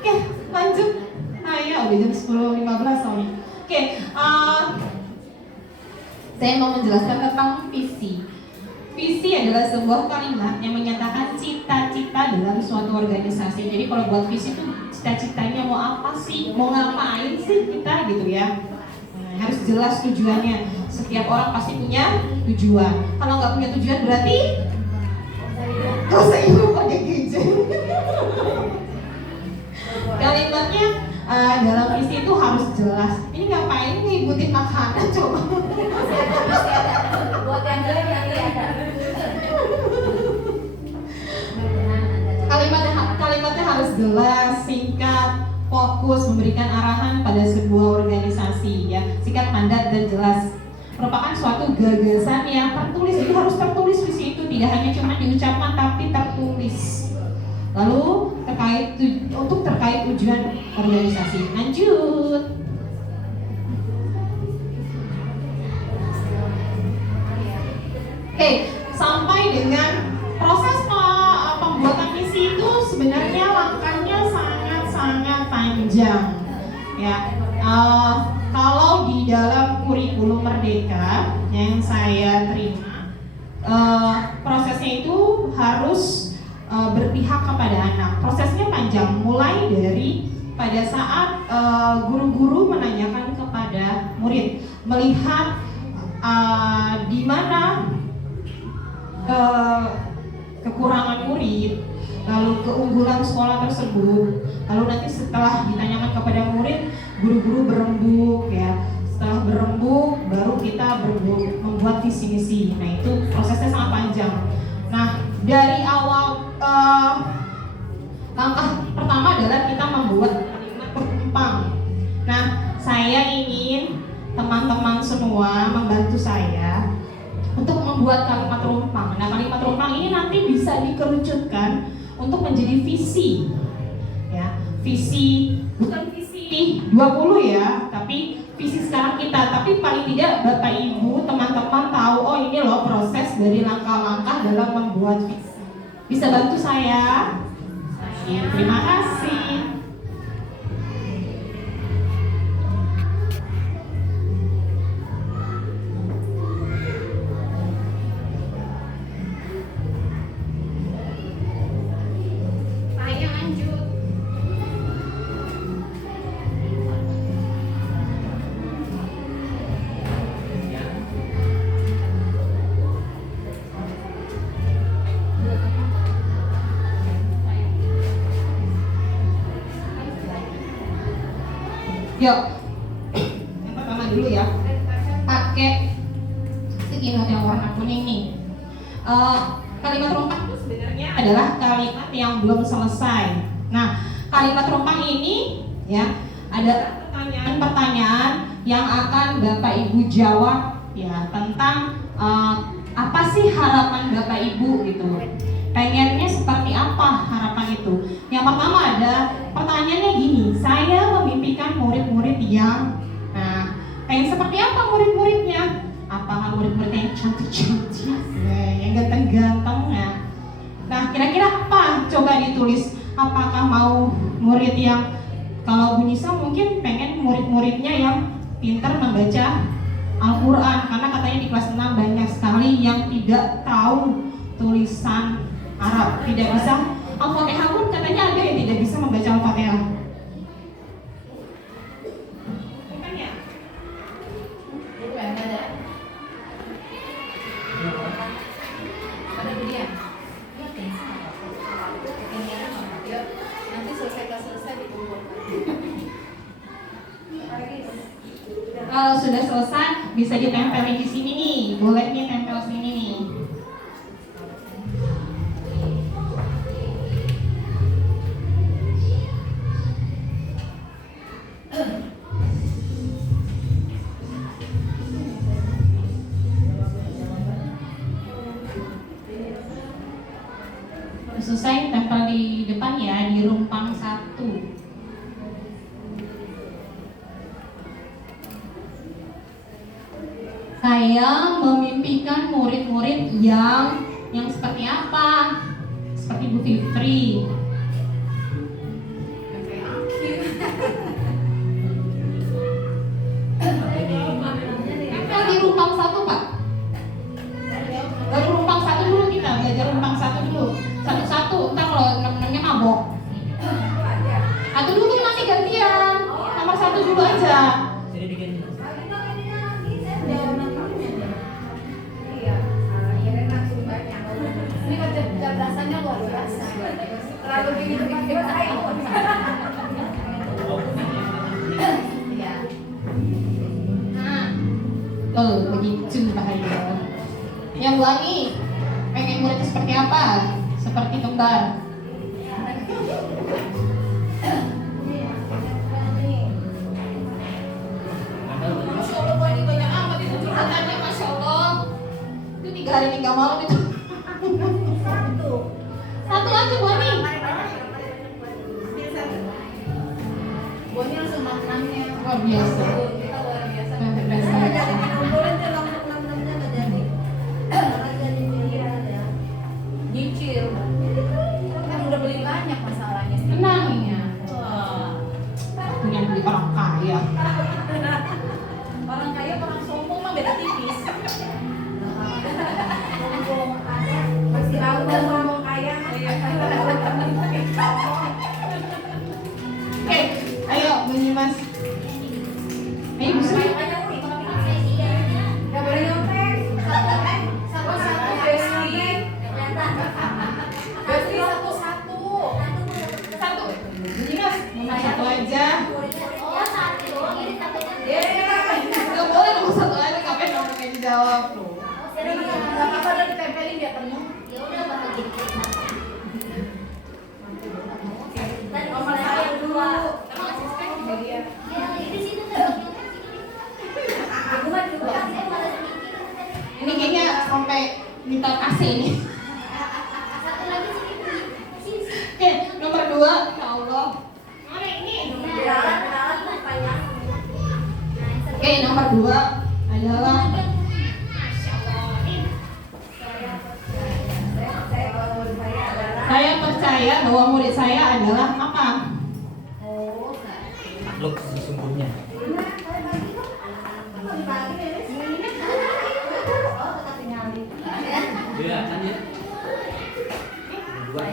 Oke, lanjut. Ya udah jam 10.15 soalnya. Oke, saya mau menjelaskan tentang visi. Visi adalah sebuah kalimat yang menyatakan cita-cita dalam suatu organisasi. Jadi kalau buat visi itu cita-citanya mau apa sih, mau ngapain sih kita gitu ya. Harus jelas tujuannya. Setiap orang pasti punya tujuan. Kalau nggak punya tujuan berarti kalau saya pakai gadget. Kalimatnya dalam visi itu harus jelas. Ini ngapain ngikutin makanan coba? buat yang Kalimatnya harus jelas, singkat, fokus, memberikan arahan pada sebuah organisasi ya. Singkat, padat dan jelas. Merupakan suatu gagasan yang tertulis. Jadi harus tertulis visi itu, tidak hanya cuma diucapkan tapi tertulis. Lalu terkait tujuan organisasi. Lanjut. Oke, sampai dengan proses pembuatan misi itu sebenarnya langkahnya sangat-sangat panjang. Ya, kalau di dalam kurikulum Merdeka yang saya terima, prosesnya itu harus berpihak kepada anak. Prosesnya panjang, mulai dari pada saat guru-guru menanyakan kepada murid, melihat di mana kekurangan murid, lalu keunggulan sekolah tersebut. Lalu nanti setelah ditanyakan kepada murid, guru-guru berembuk ya. Setelah berembuk, baru kita membuat visi misi. Nah, itu prosesnya sangat panjang. Nah, dari awal langkah pertama adalah kita membuat kalimat penumpang. Nah, saya ingin teman-teman semua membantu saya untuk membuat kalimat rumpang. Nah, kalimat rumpang ini nanti bisa dikerucutkan untuk menjadi visi. Ya, visi bukan visi 20 ya, tapi visi sekarang kita. Tapi paling tidak Bapak Ibu, teman-teman tahu, oh ini loh proses dari langkah-langkah dalam membuat visi. Bisa bantu saya? Terima kasih. Yuk, yang pertama dulu ya, pakai sticky note yang warna kuning nih. Kalimat rumpang itu sebenarnya adalah kalimat yang belum selesai. Nah, kalimat rumpang ini ya ada pertanyaan-pertanyaan yang akan Bapak Ibu jawab ya tentang apa sih harapan Bapak Ibu gitu. Pengennya seperti apa harapan itu? Yang pertama ada pertanyaannya gini, saya memimpikan murid-murid yang, nah, pengen seperti apa murid-muridnya? Apakah murid-murid yang cantik-cantik, yang ganteng-ganteng ya? Nah, kira-kira apa? Coba ditulis. Apakah mau murid yang, kalau Bu Nisa mungkin pengen murid-muridnya yang pintar membaca Al-Quran, karena katanya di kelas 6 banyak sekali yang tidak tahu tulisan Arab, tidak bisa Al-Fatihah pun katanya ada yang tidak bisa membaca Al-Fatihah. Bukan ya? Bukan, ada. Pada dia. Yuk, nanti selesai kelas selesai dikumpulkan. Kalau sudah selesai bisa ditempelin di sini nih, boleh nih tempel sini nih. Selesai, tempel di depan ya, di rumpang 1. Saya memimpikan murid-murid yang seperti apa? Seperti Bu Fitri. Tempel di rumpang 1, Pak. Baru rumpang 1 dulu, kita belajar rumpang 1 dulu. Satu-satu, ntar kalau enam-enamnya mabok. Atau dulu nanti gantian. Nomor 1 dulu aja. Ini kecerdasannya luar biasa. Terlalu begitu-begitu saya. Iya. Nah, begitu bahaya. Yang lagi, pengen muridnya seperti apa? Seperti kembar. Masya Allah, Boy, ini banyak amat itu curhatannya, Masya Allah. Itu 3 hari 3 malam itu. Satu aja, Boni. Boni langsung maknanya. Luar biasa. Kita luar biasa. Luar biasa. Nyicil. Kan udah beli banyak masalahnya. Tenang ya. Wah. punya duit orang kaya. Orang kaya orang sombong mah beda tipis. Masih tahu kan ngomong kaya. Oke, ayo bunyi mas. Ayo Bu Sri. Gak boleh nyontek. Satu. Bunyi mas. Nomor satu aja. Gak boleh nomor satu aja, ngapain nomornya dijawab tuh. Ini kayaknya sampai minta kasih ini. Oke, nomor 2. Ya Allah. Mana ini? Oke, nomor 2 adalah saya percaya bahwa murid saya adalah apa? Makhluk sesungguhnya. Iya kan ya. Dua.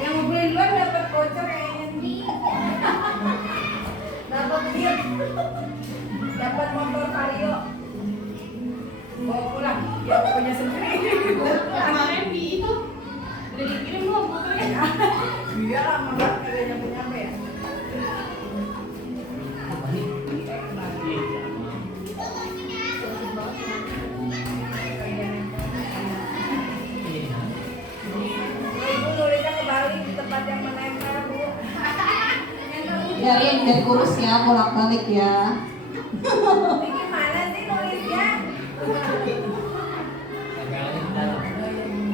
Yang mau beli duluan dapat voucher kayaknya nih. Dapat dia. Dapat motor Vario. Bawa pulang. Ya punya sendiri. Kemarin di itu udah dikirim belum motornya? Iya lama banget kagak nyampe-nyampe ya. Ibu nulisnya kebalik di tempat yang menempel, Bu. Dari kurus ya, bolak-balik ya. Ini gimana sih nulisnya?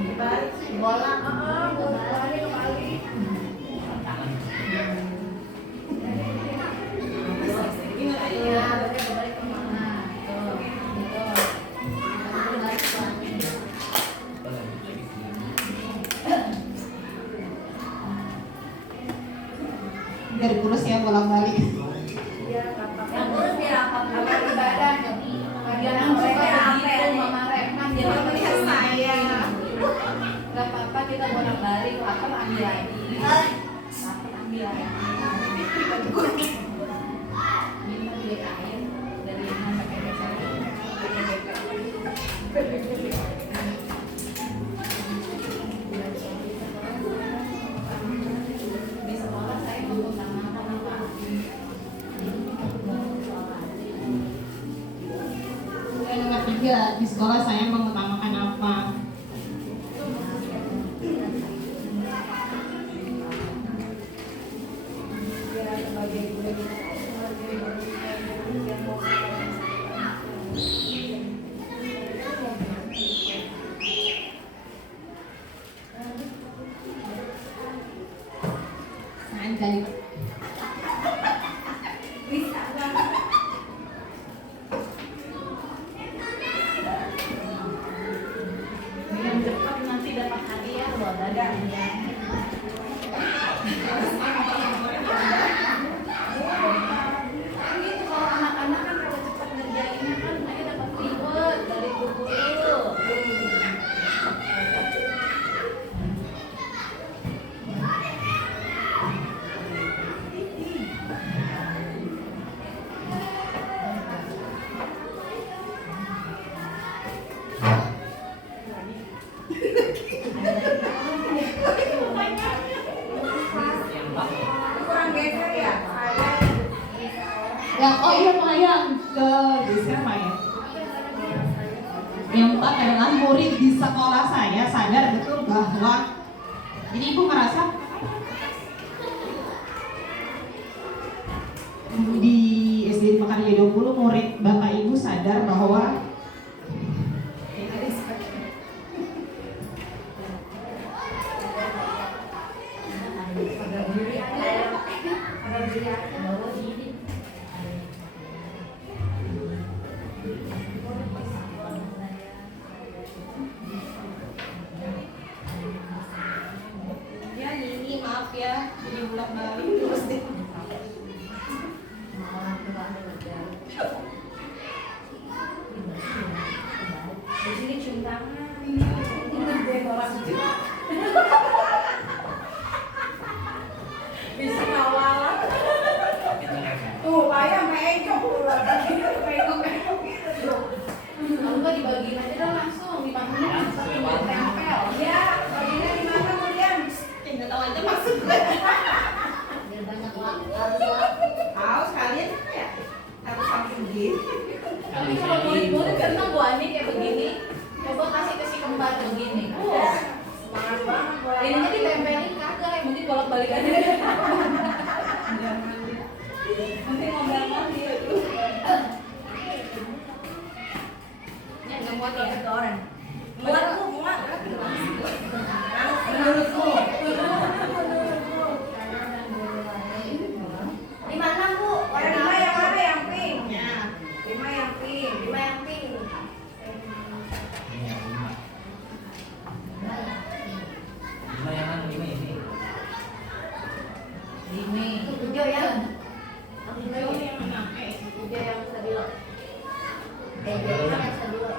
Dibalik sih. Bola. Bolanya kebalik. Dari kurus ya, bolak-balik. Yang urus biar apa? Kamar ibadah. Bagian yang suka begitu, Mama Reman. Jangan melihat saya. Gak apa-apa, kita bolak-balik. Akal ambil lagi. Akal ambil lagi. Minta duit air dari yang pakai dasar. Di sekolah saya mengutamakan apa? Dan nomor 3, di sekolah saya mengutamakan apa? Kali. Dengan cepat nanti dapat hadiah loh, dadah. Gitu kalau anak-anak kan kalau cepat ngerjainnya kan mereka dapat reward dari guru. Kurang geser ya? Yang iya Maya ke geser Maya. Yang 4 adalah murid di sekolah saya sadar betul bahwa jadi ibu merasa di SD Mekarya 20 murid bapak ibu sadar bahwa Tapi kalau murid-murid karena Bu Ani kayak begini, coba kasih ke si kembar begini. Semangat banget. Ininya ditempelin kagak, yang penting bolak-balik aja. Mungkin ngobrol-ngobrol itu. Ya nggak muat ya ke orang. Muat. Menurutmu. Di mana Bu? Orang lima yang mana yang pink? Ya. Lima yang pink. Lima yang pink. Lima yang mana? Lima ini. Ini. Tujuh ya. Tujuh yang mana? Tujuh yang tadi lo. Tujuh yang tadi lo.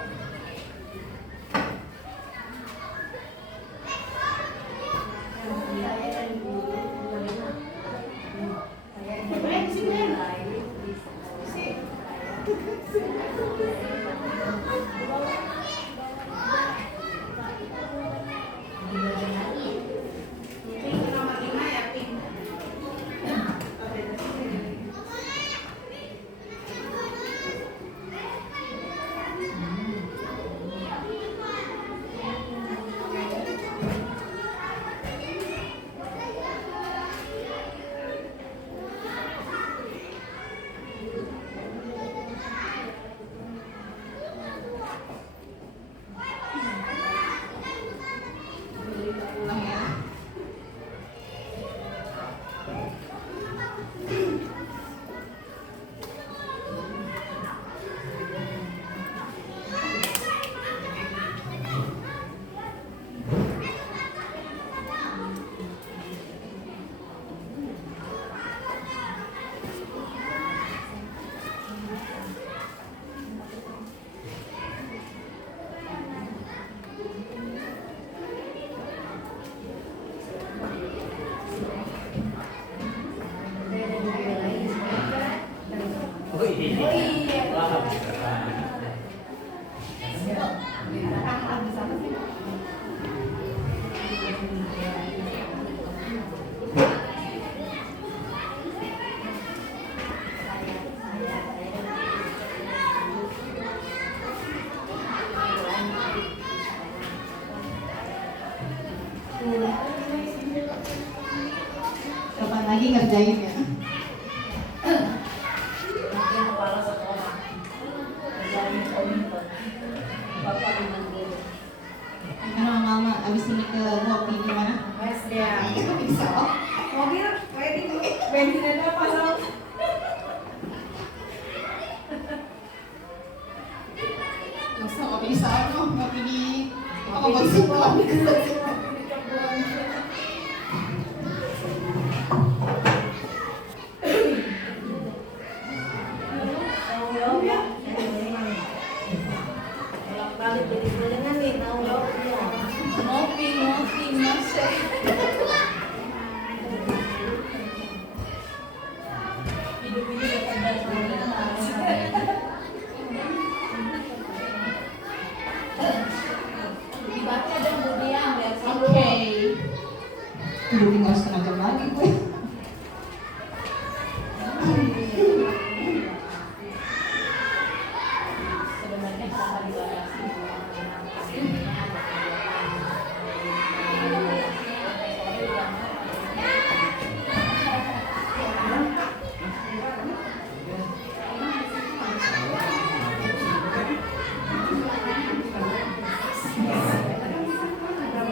Kapan lagi ngerjain ya? Mungkin kepala sekolah. Kerjain komitmen. Bapak dengan guru. Karena mama abis ini ke ngopi gimana? Mas dia. Itu bisa kok. Mobil, ready tuh. Bensin ada pasang. Masa ngopi di sana, ngopi di apa sekolah? Ngopi, mas. Hidup ini dibaca dong Budian biar Oke. Udah tinggal setengah jam lagi gue. sebenarnya kenapa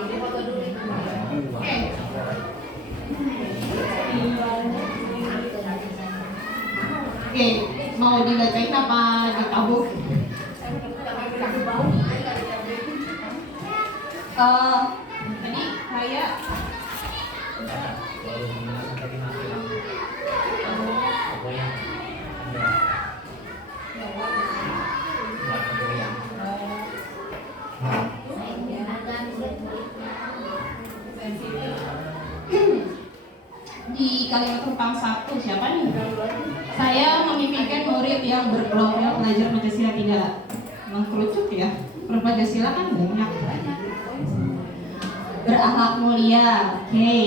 dibatasi. Oke, mau dibacain apa ditabuk? Tadi kayak di kalimat Rempang 1 siapa nih? Saya memimpikan murid yang berkelompok belajar Pancasila 3. Mengkerucut ya. Pancasila kan banyak. Berakhlak mulia. Oke.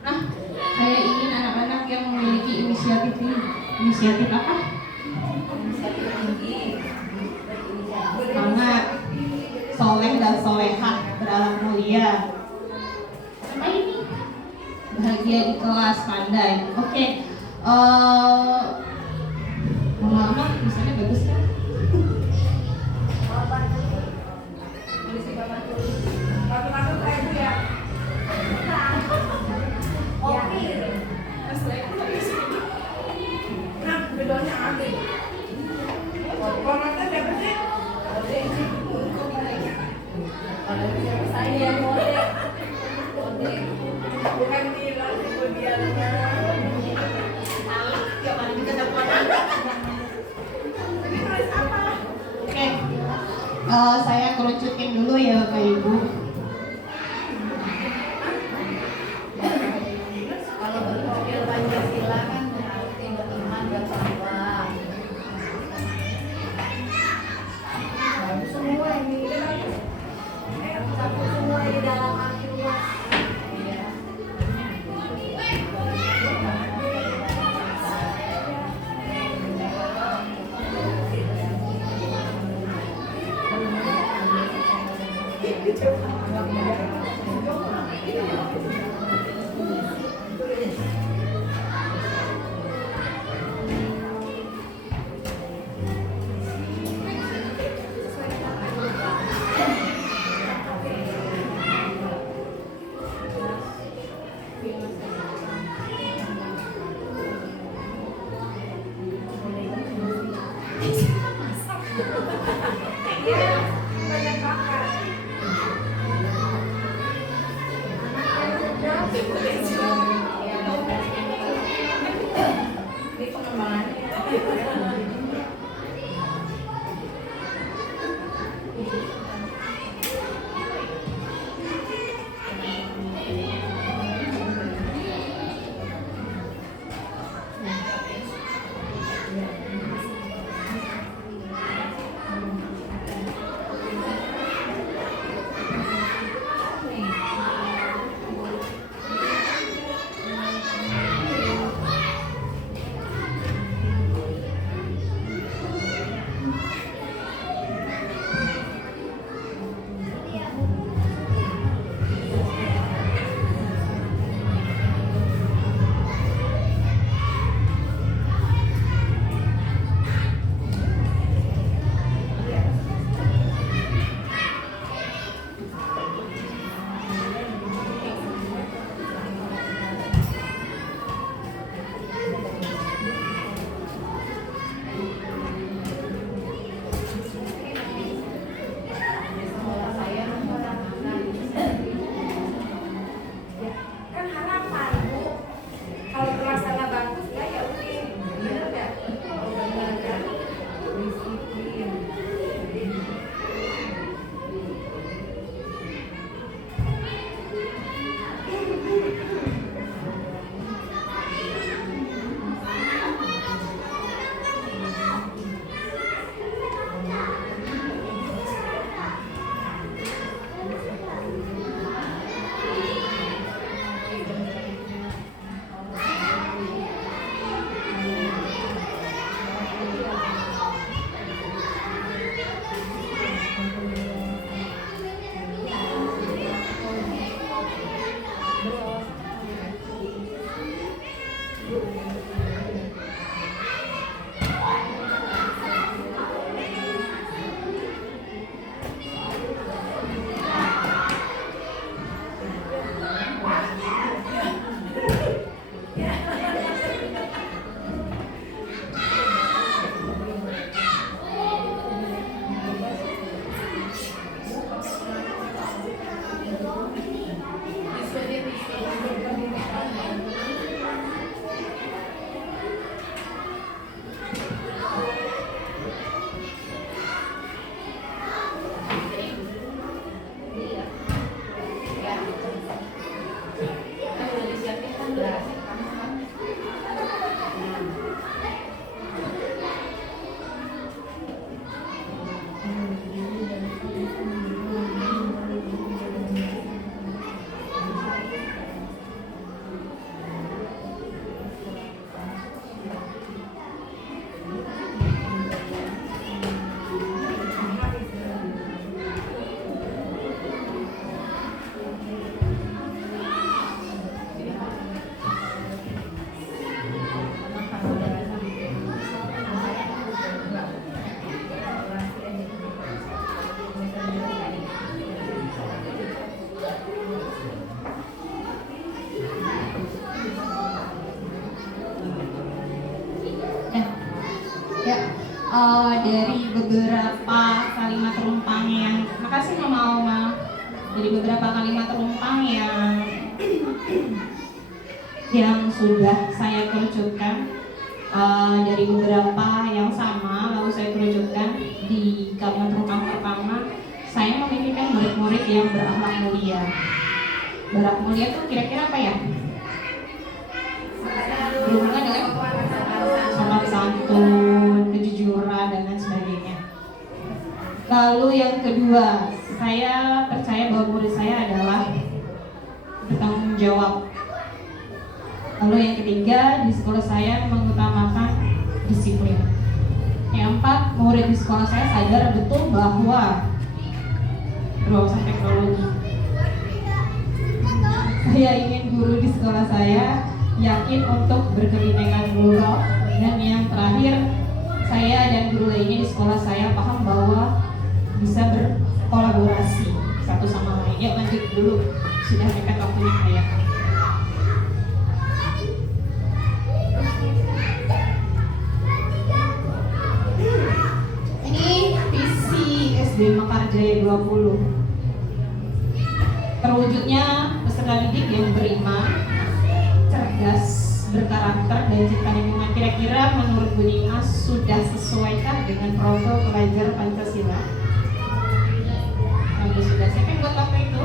Nah, saya ingin anak-anak yang memiliki inisiatif ini. Inisiatif apa? Semangat, soleh dan solehah, berakhlak mulia. Apa ini? Bahagia di kelas, pandai. Oke. Lama-lama misalnya bagus kan? Oke, saya kerucutin dulu ya Bapak Ibu. Kalau berpikir Pancasila kan berarti beriman bertakwa. Semua ini satu semua di dalam arti luas. Iya. Ya, dari beberapa kalimat terumpang yang makasih Mama Oma. Dari beberapa kalimat terumpang yang sudah saya kerucutkan, dari beberapa yang sama lalu saya kerucutkan di kalimat terumpang pertama. Saya memikirkan murid-murid yang berakhlak mulia. Berakhlak mulia itu kira-kira apa ya? Berhubungan dengan sopan santun, kejujuran dan lain sebagainya. Lalu yang kedua, saya percaya bahwa murid saya adalah bertanggung jawab. Lalu yang ketiga, di sekolah saya mengutamakan disiplin. Yang keempat, murid di sekolah saya sadar betul bahwa berwawasan teknologi. Saya ingin guru di sekolah saya yakin untuk berkebinekaan global. Dan yang terakhir, saya dan guru lainnya di sekolah saya paham bahwa bisa berkolaborasi satu sama lain. Yuk lanjut dulu, sudah dekat waktunya saya. Ini visi SD Mekarjaya 20. Terwujudnya peserta didik yang beriman, cerdas, berkarakter, dan cinta lingkungan. Kira-kira menurut Bu Nima sudah sesuaikah dengan profil pelajar Pancasila? Kalau sudah, saya kan buat apa itu?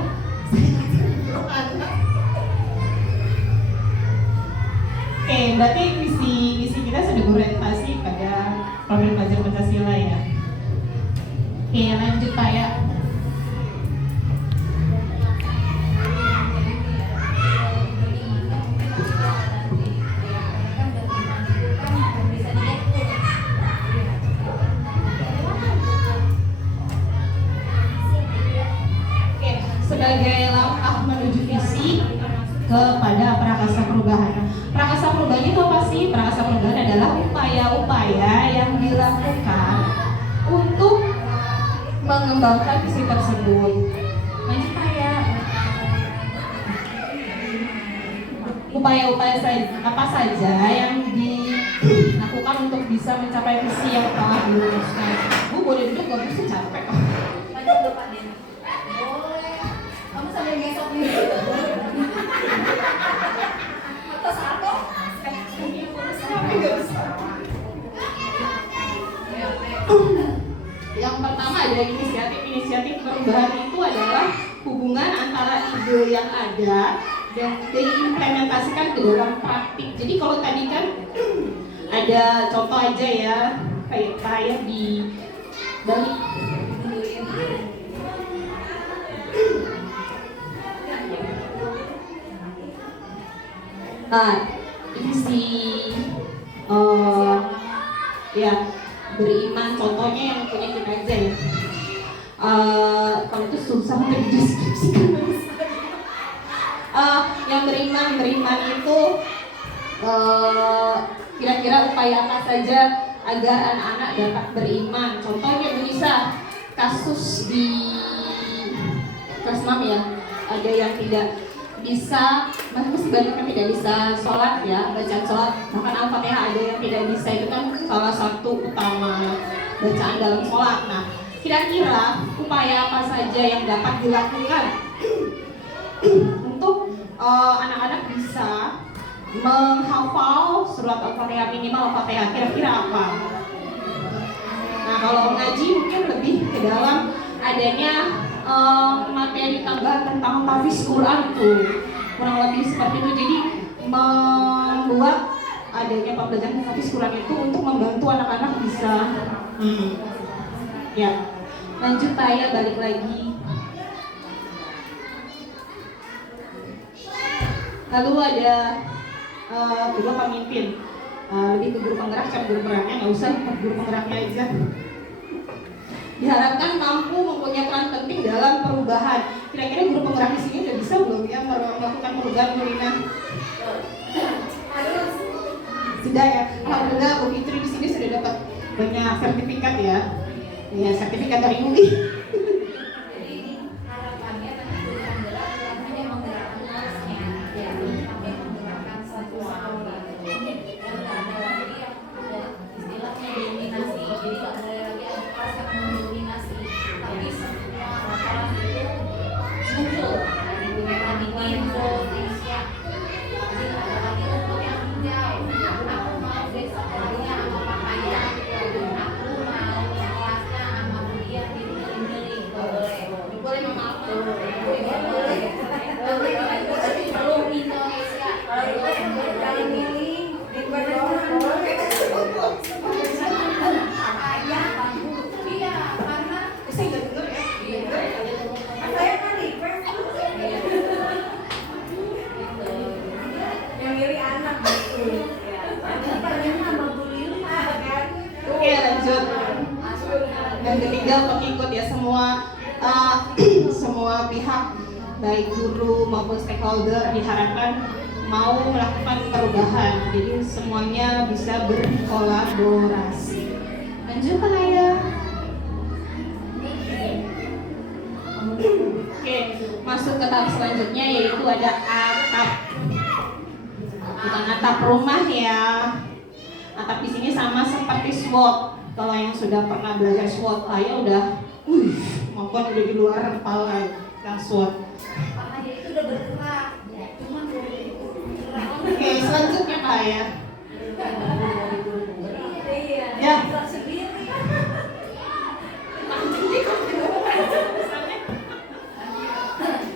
Oke, berarti misi kita sudah berorientasi pada profil pelajar Pancasila ya. Oke, lanjut Pak ya. Sebagai langkah menuju visi kepada prakasa perubahan. Prakasa perubahan itu apa sih? Prakasa perubahan adalah upaya-upaya yang dilakukan untuk mengembangkan visi tersebut. Lanjut ya. Upaya-upaya apa saja yang dilakukan untuk bisa mencapai visi yang telah dirumuskan. Bu boleh duduk nggak? Bu capek. Kamu sambil gesok nih. Atas aku? Yang pertama ada inisiatif perubahan itu adalah hubungan antara ide yang ada dan diimplementasikan ke dalam praktik. Jadi kalau tadi kan ada contoh aja ya, kayak di Bali. Visi ya beriman, contohnya yang punya kita aja ya. Kalau itu susah untuk dideskripsikan. Yang beriman itu kira-kira upaya apa saja agar anak-anak dapat beriman. Contohnya bisa kasus di kelas 6 ya, ada yang tidak bisa, masih banyak yang tidak bisa sholat ya, bacaan sholat, bahkan Al-Fatihah ada yang tidak bisa, itu kan salah satu utama bacaan dalam sholat. Nah, kira-kira upaya apa saja yang dapat dilakukan untuk anak-anak bisa menghafal surat Al-Fatihah, minimal Al-Fatihah, kira-kira apa? Nah, kalau ngaji mungkin lebih ke dalam adanya materi tambahan tentang tahfiz Quran tuh, kurang lebih seperti itu. Jadi membuat adanya pembelajaran tahfiz Quran itu untuk membantu anak-anak bisa ya. Lanjut saya balik lagi. Lalu ada kedua pemimpin, lebih ke guru penggerak, cara guru penggeraknya nggak usah, guru penggeraknya aja. Diharapkan mampu mempunyai peran penting dalam perubahan. Kira-kira guru penggerak di sini udah bisa belum ya melakukan perubahan Melina? Sudah ya. Alhamdulillah Bu Fitri di sini sudah dapat banyak sertifikat ya. Ya, sertifikat dari UI. Harapannya tadi guru penggerak bukan hanya menggerakkan kelasnya, ya, tapi menggerakkan satu sekolah. Dan ada lagi yang istilahnya dominasi Dan ketiga, pengikut ya, semua pihak baik guru maupun stakeholder diharapkan mau melakukan perubahan. Jadi semuanya bisa berkolaborasi. Lanjut Pak Naya. Oke, masuk ke tahap selanjutnya yaitu ada atap. Bukan atap rumah ya. Atap di sini sama seperti SWOT. Kalau yang sudah pernah belajar SWOT, saya udah maupun udah di luar kepala yang SWOT. Itu udah bergerak, cuman Oke, selanjutnya Pak ya. iya, Ya. gerak sendiri.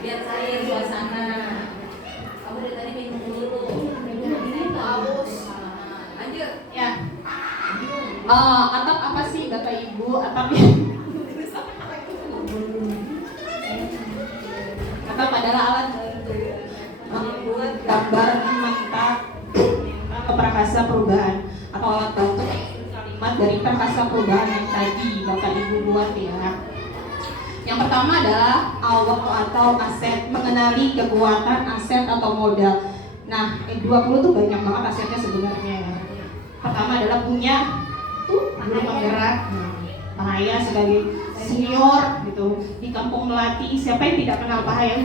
Biar saya suasana. Kamu dari tadi minum dulu. Minum haus. Lanjut. Ya. Atap apa sih Bapak Ibu? Atapnya. Atap adalah alat membuat gambar mentah prakasa perubahan atau alat bantu kalimat dari prakasa perubahan yang tadi Bapak Ibu buat ya. Yang pertama adalah awak atau aset, mengenali kekuatan aset atau modal. Nah, 20 tuh banyak banget asetnya sebenarnya ya. Pertama adalah punya guru penggerak. Pahaya sebagai senior gitu di Kampung Melati, siapa yang tidak kenal Pahaya?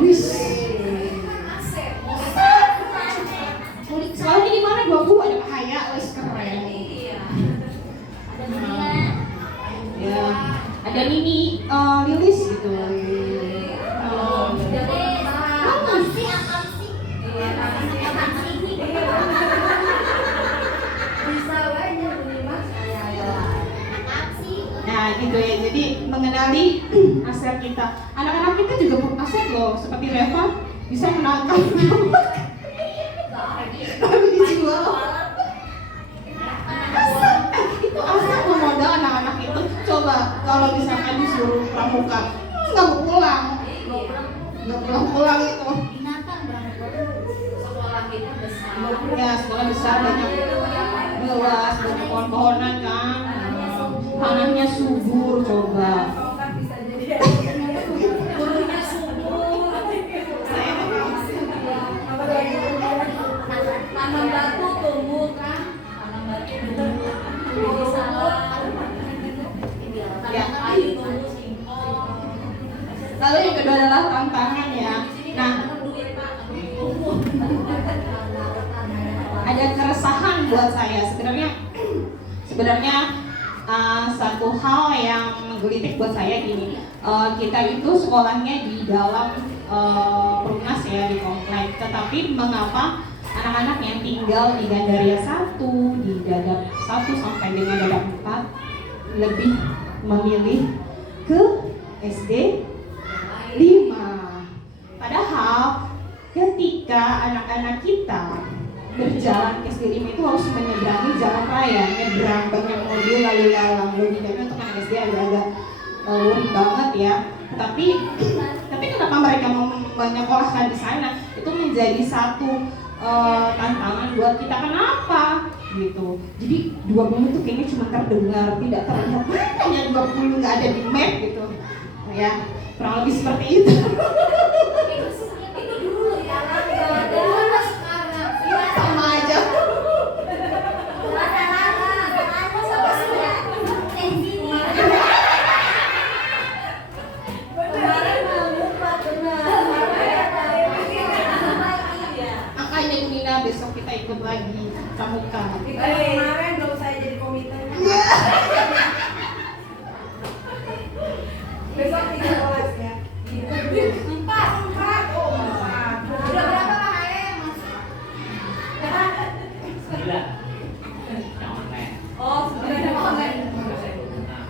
Sekolahnya di mana? 20 ada Pahaya, keren. Ya, ada Nini Lilis gitu. Nah gitu ya, jadi mengenali aset kita. Anak-anak kita juga punya aset loh, seperti Reva bisa menangkap lalu dijual. Itu aset loh, modal anak-anak itu. Coba kalau misalkan disuruh pramuka, nggak mau pulang, nggak pulang itu. Ya sekolah besar, banyak luas, banyak pohon-pohonan kan. Tanahnya subur, coba. Gurunya subur. Tanam batu tumbuh kan? Tanam batu tumbuh. Salah. Ya. Kayu tumbuh singkong. Lalu yang kedua adalah tantangan ya. Nah, ada keresahan buat saya sebenarnya satu hal yang menggelitik buat saya gini, kita itu sekolahnya di dalam Perumnas ya, di komplek, tetapi mengapa anak-anak yang tinggal di Gandaria 1, di Dadap 1 sampai dengan Dadap 4 lebih memilih ke SD 5. Padahal ketika anak-anak kita berjalan ke SD 5 itu harus menyeberangi jalan raya, nyebrang banyak mobil lalu lalang. Logikanya untuk anak SD agak-agak worry banget ya. Tapi kenapa mereka menyekolahkan di sana? Itu menjadi satu tantangan buat kita. Kenapa? Gitu. Jadi 20 itu kayaknya cuma terdengar, tidak terlihat. Makanya 20 nggak ada di map gitu. Ya, kurang lebih seperti itu. Itu dulu ya, ada sekarang. Sama aja. Makanya Bu Nina besok kita ikut lagi pramuka. Kemarin belum saya jadi komite. Besok 3 kelas ya. 4. Udah berapa Pak Haye Mas? Oh, sudah.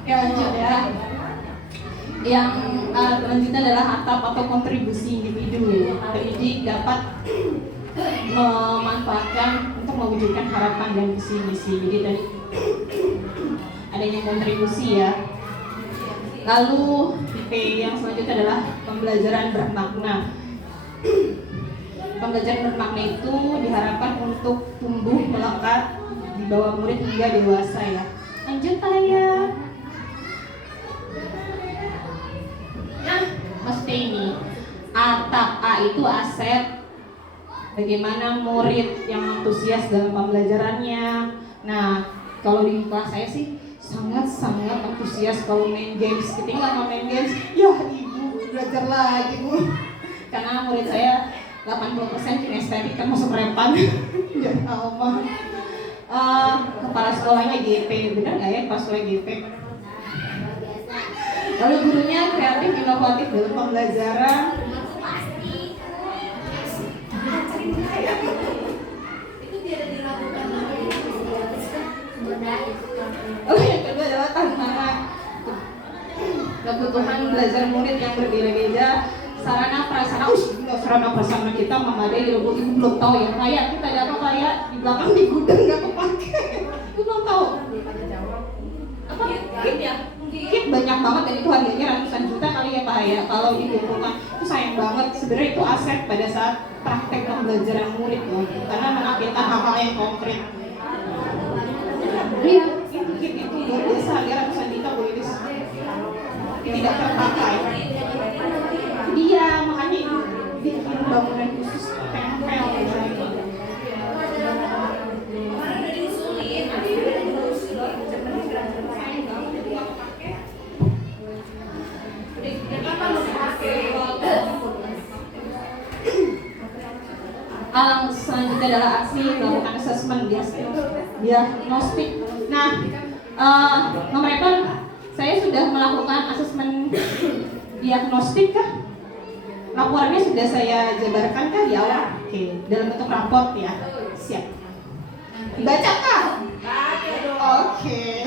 Ya lanjut ya. Yang selanjutnya adalah atap atau kontribusi individu. Pendidik dapat memanfaatkan untuk mewujudkan harapan dan visi misi. Jadi tadi adanya kontribusi ya. Lalu tipe yang selanjutnya adalah pembelajaran bermakna. Pembelajaran bermakna itu diharapkan untuk tumbuh melekat di bawah murid hingga dewasa ya. Lanjut ya. Nah, maksudnya ini A itu aset. Bagaimana murid yang antusias dalam pembelajarannya. Nah, kalau di kelas saya sih sangat-sangat antusias kalau main games. Ketika mau main games, ya ibu belajar lagi bu. Karena murid saya 80% kinestetik termasuk repan. Ya Allah. Kepala sekolahnya GP, benar nggak ya kepala sekolah GP? Lalu gurunya kreatif inovatif dalam pembelajaran. Oh, yang kedua adalah tantangan kebutuhan belajar murid yang berbeda-beda. Sarana prasarana kita memadai. Ibu belum tahu ya, kayak kita ada apa kayak di belakang di gudang nggak kepake. Ibu belum tahu apa kit ya, kit banyak banget dan itu harganya ratusan juta kali ya Pak ya. Kalau dikumpulkan itu sayang banget. Sebenarnya itu aset pada saat praktek pembelajaran murid loh, karena menampilkan hal-hal yang konkret. Iya, itu luar biasa, harga ratusan juta Bu Iris tidak terpakai. Dia makanya bikin bangunan khusus tempel misalnya. Selanjutnya adalah aksi melakukan assessment diagnostik. Nah, mereka saya sudah melakukan asesmen diagnostik kah? Laporannya sudah saya jabarkan kah di awal? Oke, dalam bentuk raport ya. Siap. Dibaca kah? Oke.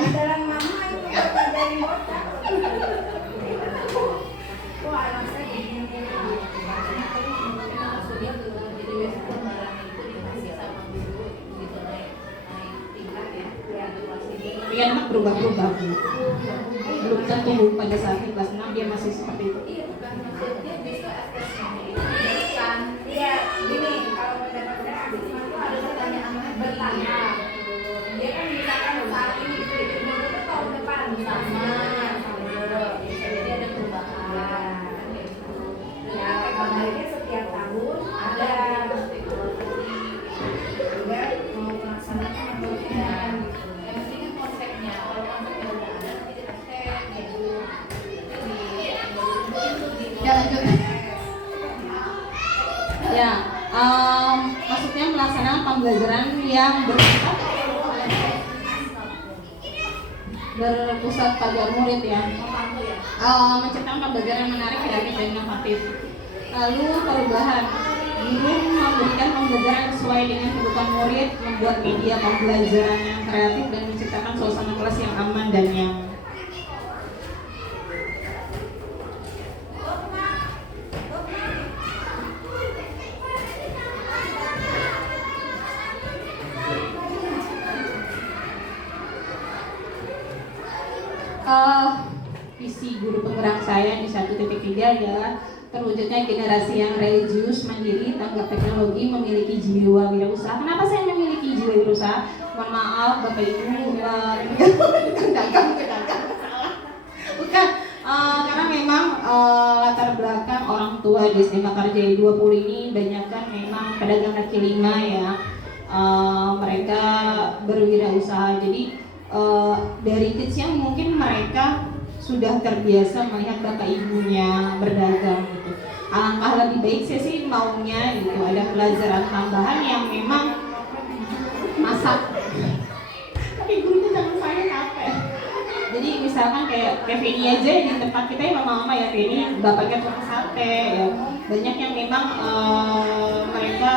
Yang anak berubah-ubah belum tentu pada saat di kelas 6 dia masih seperti itu. Iya, gini, kalau pendapatnya ada pertanyaan bertanya. Dia kan misalkan saat ini itu tahun depan sama, jadi ada perubahan. Ya, kabarnya setiap tahun ada. Juga mau melaksanakan perubahan. Ya lanjut. Ya, maksudnya melaksanakan pembelajaran yang berpusat pada murid ya. Menciptakan pembelajaran menarik, kreatif dan inovatif. Lalu perubahan, guru memberikan pembelajaran sesuai dengan kebutuhan murid, membuat media pembelajaran yang kreatif dan menciptakan suasana kelas yang aman dan nyaman. Visi guru penggerak saya di 1.3 adalah terwujudnya generasi yang religius, mandiri, tanggap teknologi, memiliki jiwa wirausaha. Kenapa saya memiliki jiwa wirausaha? Mohon maaf Bapak Ibu, dagang salah. Bukan, karena memang latar belakang orang tua di SD Makarjaya 20 ini banyak kan memang pedagang kaki lima ya. Mereka berwirausaha, jadi dari kecil mungkin mereka sudah terbiasa melihat bapak ibunya berdagang gitu. Alangkah lebih baik saya sih maunya gitu ada pelajaran tambahan yang memang masak. Tapi gurunya jangan saya capek. Jadi misalkan kayak Feni aja di tempat kita ya mama-mama ya Feni, bapaknya tukang sate ya. Banyak yang memang mereka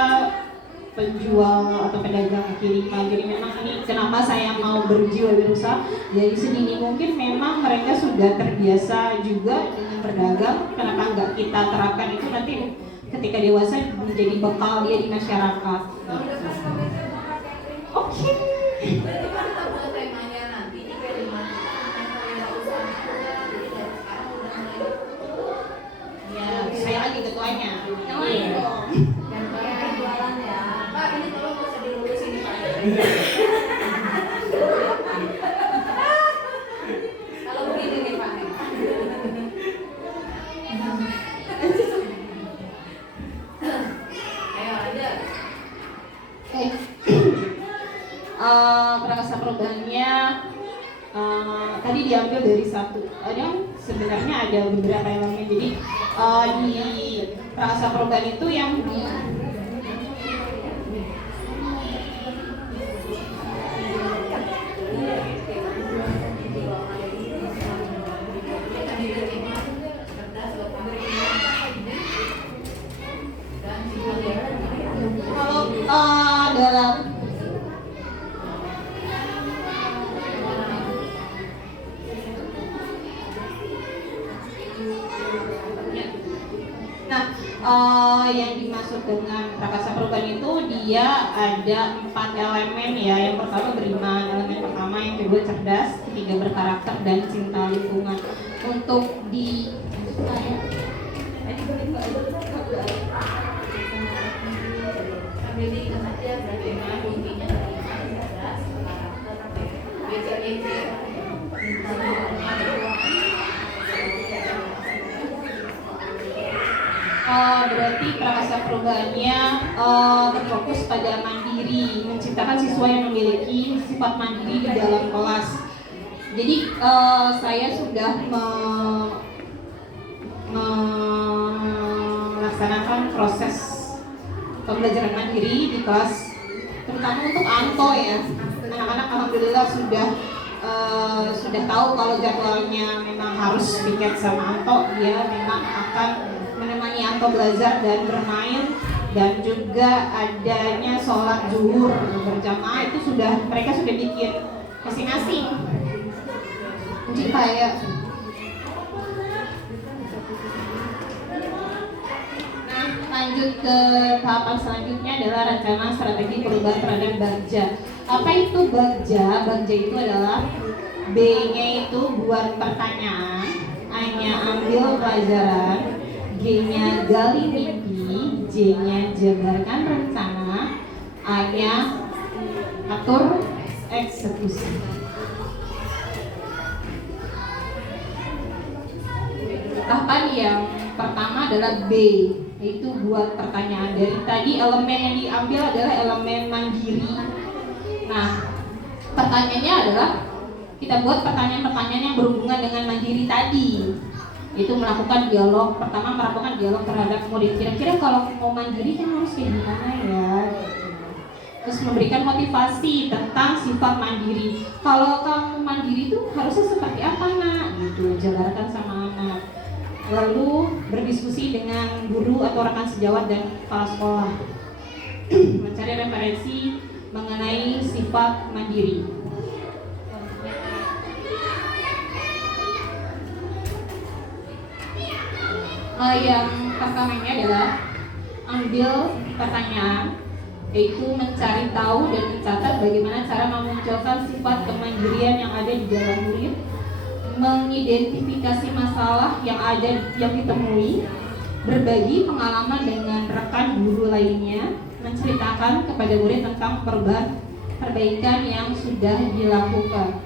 penjual atau pedagang kaki lima. Jadi memang ini kenapa saya mau berjiwa berusaha. Jadi sedini mungkin memang mereka sudah terbiasa juga dengan berdagang. Kenapa enggak kita terapkan itu nanti ketika dewasa menjadi bekal dia di masyarakat. Oke. Ya, saya lagi ketuanya. Yang lain dong. Kalau begini nih Pak, tadi diambil dari satu. Sebenarnya ada beberapa elemen. Jadi di rasa perubahan itu yang kalau dalam yang dimaksud dengan prakasa perubahan itu dia ada 4 elemen ya. Yang pertama beriman, elemen pertama, yang kedua cerdas, ketiga berkarakter, dan cinta lingkungan. Untuk di berarti prakasa perubahannya berfokus pada mandiri, menciptakan siswa yang memiliki sifat mandiri di dalam kelas. Jadi saya sudah melaksanakan proses pembelajaran mandiri di kelas, terutama untuk Anto ya. Anak-anak alhamdulillah sudah tahu kalau jadwalnya memang harus piket sama Anto. Dia memang akan menemani Anto belajar dan bermain, dan juga adanya sholat zuhur berjamaah itu mereka sudah bikin masing-masing. Supaya lanjut ke tahapan selanjutnya adalah rencana strategi perubahan terhadap Bagja. Apa itu Bagja? Bagja itu adalah B-nya itu buat pertanyaan, A-nya ambil pelajaran, G-nya gali mimpi, J-nya jabarkan rencana, A-nya atur eksekusi. Tahapan yang pertama adalah B, yaitu buat pertanyaan. Dari tadi elemen yang diambil adalah elemen mandiri. Nah, pertanyaannya adalah kita buat pertanyaan-pertanyaan yang berhubungan dengan mandiri tadi. Itu melakukan dialog, pertama melakukan dialog terhadap murid. Kira-kira kalau mau mandiri kan harus kayak gimana ya? Terus memberikan motivasi tentang sifat mandiri. Kalau kamu mandiri itu harusnya seperti apa nak? Gitu, jabarkan sama anak. Lalu berdiskusi dengan guru atau rekan sejawat dan kepala sekolah. Mencari referensi mengenai sifat mandiri. Yang pertamanya adalah ambil pertanyaan, yaitu mencari tahu dan mencatat bagaimana cara memunculkan sifat kemandirian yang ada di dalam murid, mengidentifikasi masalah yang ditemui, berbagi pengalaman dengan rekan guru lainnya, menceritakan kepada murid tentang perbaikan yang sudah dilakukan.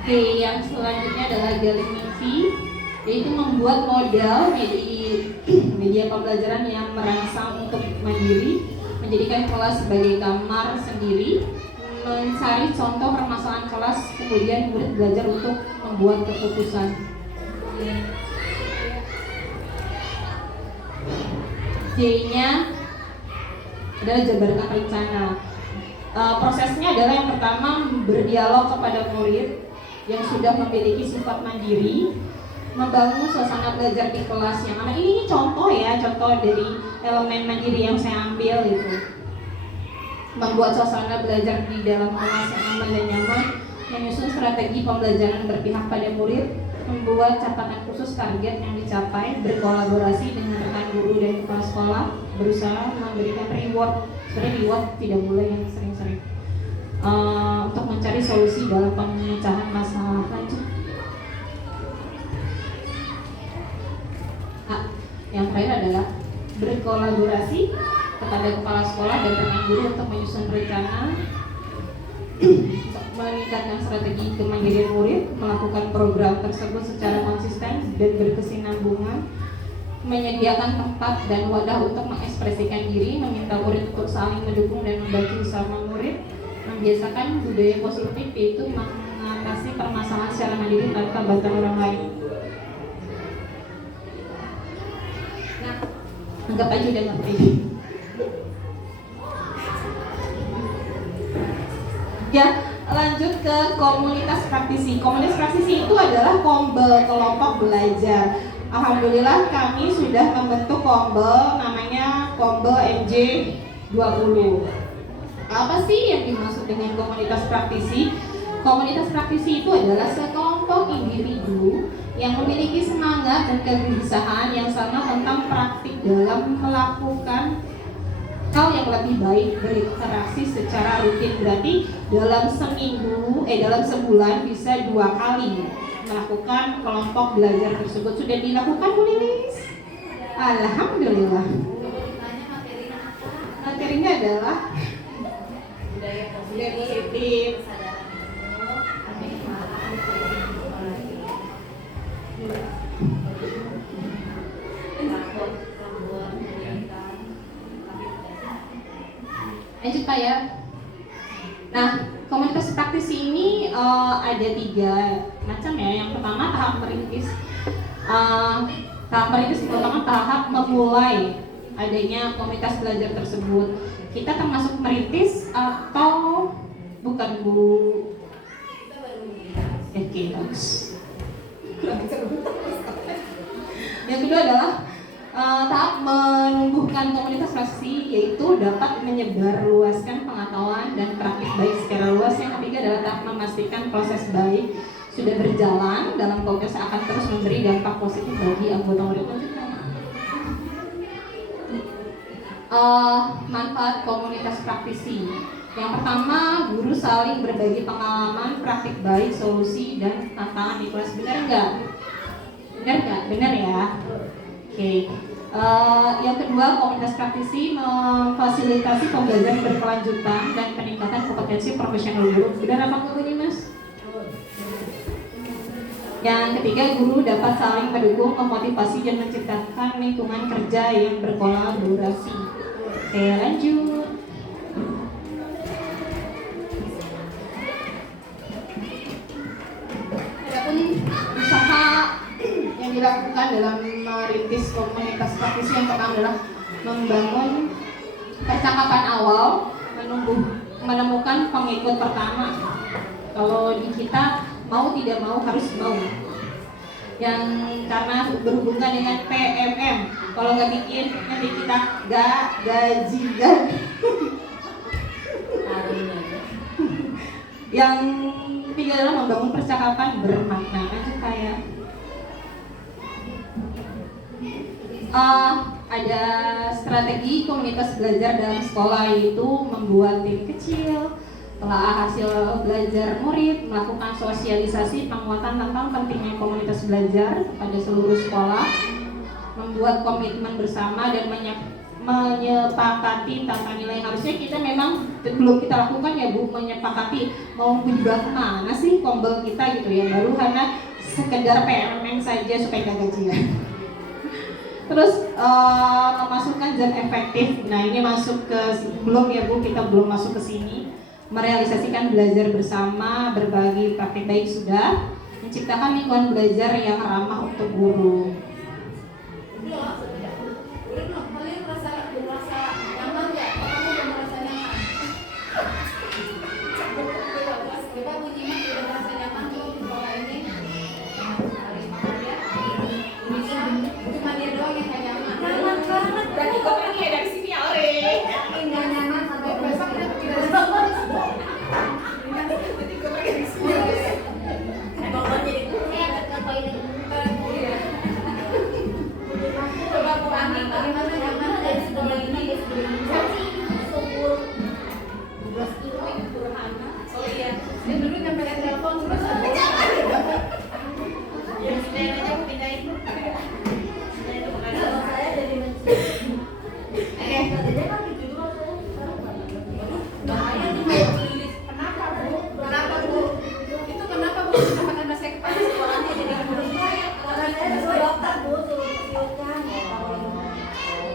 Oke, yang selanjutnya adalah gali mimpi, yaitu membuat modal media pembelajaran yang merangsang untuk mandiri, menjadikan kelas sebagai kamar sendiri, mencari contoh permasalahan kelas, kemudian murid belajar untuk membuat keputusan. J-nya adalah jabarkan rencana. Prosesnya adalah yang pertama berdialog kepada murid yang sudah memiliki sifat mandiri, membangun suasana belajar di kelas yang aman. Ini contoh ya, contoh dari elemen mandiri yang saya ambil itu. Membuat suasana belajar di dalam kelas yang aman dan nyaman, menyusun strategi pembelajaran berpihak pada murid, membuat catatan khusus target yang dicapai, berkolaborasi dengan rekan guru dan kepala sekolah, berusaha memberikan reward. Sebenarnya reward tidak boleh yang sering-sering. Untuk mencari solusi dalam pemecahan masalah. Lanjut. Yang terakhir adalah berkolaborasi kepada kepala sekolah dan rekan guru untuk menyusun rencana untuk meningkatkan strategi kemandirian murid, melakukan program tersebut secara konsisten dan berkesinambungan, menyediakan tempat dan wadah untuk mengekspresikan diri, meminta murid untuk saling mendukung dan membantu sama murid, membiasakan budaya positif, yaitu mengatasi permasalahan secara mandiri tanpa bantuan orang lain. Nah, anggap aja udah ngerti. Ya, lanjut ke komunitas praktisi. Komunitas praktisi itu adalah kelompok belajar. Alhamdulillah kami sudah membentuk kombel, namanya kombel MJ20. Apa sih yang dimaksud dengan komunitas praktisi? Komunitas praktisi itu adalah sekelompok individu yang memiliki semangat dan kegelisahan yang sama tentang praktik dalam melakukan hal yang lebih baik, berinteraksi secara rutin. Berarti dalam sebulan bisa 2 kali melakukan kelompok belajar tersebut. Sudah dilakukan Bu Lilis? Alhamdulillah. Materinya adalah budaya positif, lanjut Pak ya. Nah, komunitas praktisi ini ada 3 macam ya. Yang pertama tahap merintis. Tahap merintis merupakan tahap memulai adanya komunitas belajar tersebut. Kita termasuk merintis atau bukan Bu? Oke, bagus. Yang kedua adalah tahap menumbuhkan komunitas praktisi, yaitu dapat menyebarluaskan pengetahuan dan praktik baik secara luas. Yang ketiga adalah tahap memastikan proses baik sudah berjalan dalam komunitas akan terus memberi dampak positif bagi anggota murid. Manfaat komunitas praktisi. Yang pertama, guru saling berbagi pengalaman, praktik baik, solusi, dan tantangan di kelas. Benar nggak? Benar nggak? Benar ya. Oke. Yang kedua, komunitas praktisi memfasilitasi pembelajaran berkelanjutan dan peningkatan kompetensi profesional guru. Benar apa enggak ini, Mas? Yang ketiga, guru dapat saling mendukung, memotivasi, dan menciptakan lingkungan kerja yang berkolaborasi. Oke, lanjut. Adapun usaha yang dilakukan dalam merintis komunitas praktisi, yang pertama adalah membangun percakapan awal, menemukan pengikut pertama. Kalau di kita mau tidak mau harus mau. Yang karena berhubungan dengan PMM, kalau nggak bikin nanti kita nggak gajian. Yang ketiga adalah membangun percakapan bermakna. Lanjut kayak ada strategi komunitas belajar dalam sekolah, yaitu membuat tim kecil, telah hasil belajar murid, melakukan sosialisasi penguatan tentang pentingnya komunitas belajar pada seluruh sekolah, membuat komitmen bersama dan menyepakati tentang nilai. Harusnya kita memang belum kita lakukan ya Bu, menyepakati mau dibawa kemana sih kombel kita gitu ya, baru karena sekedar PMM saja supaya gak gajian. Terus memasukkan jam efektif. Nah ini masuk ke belum ya Bu, kita belum masuk ke sini. Merealisasikan belajar bersama, berbagi praktik baik sudah, menciptakan lingkungan belajar yang ramah untuk guru.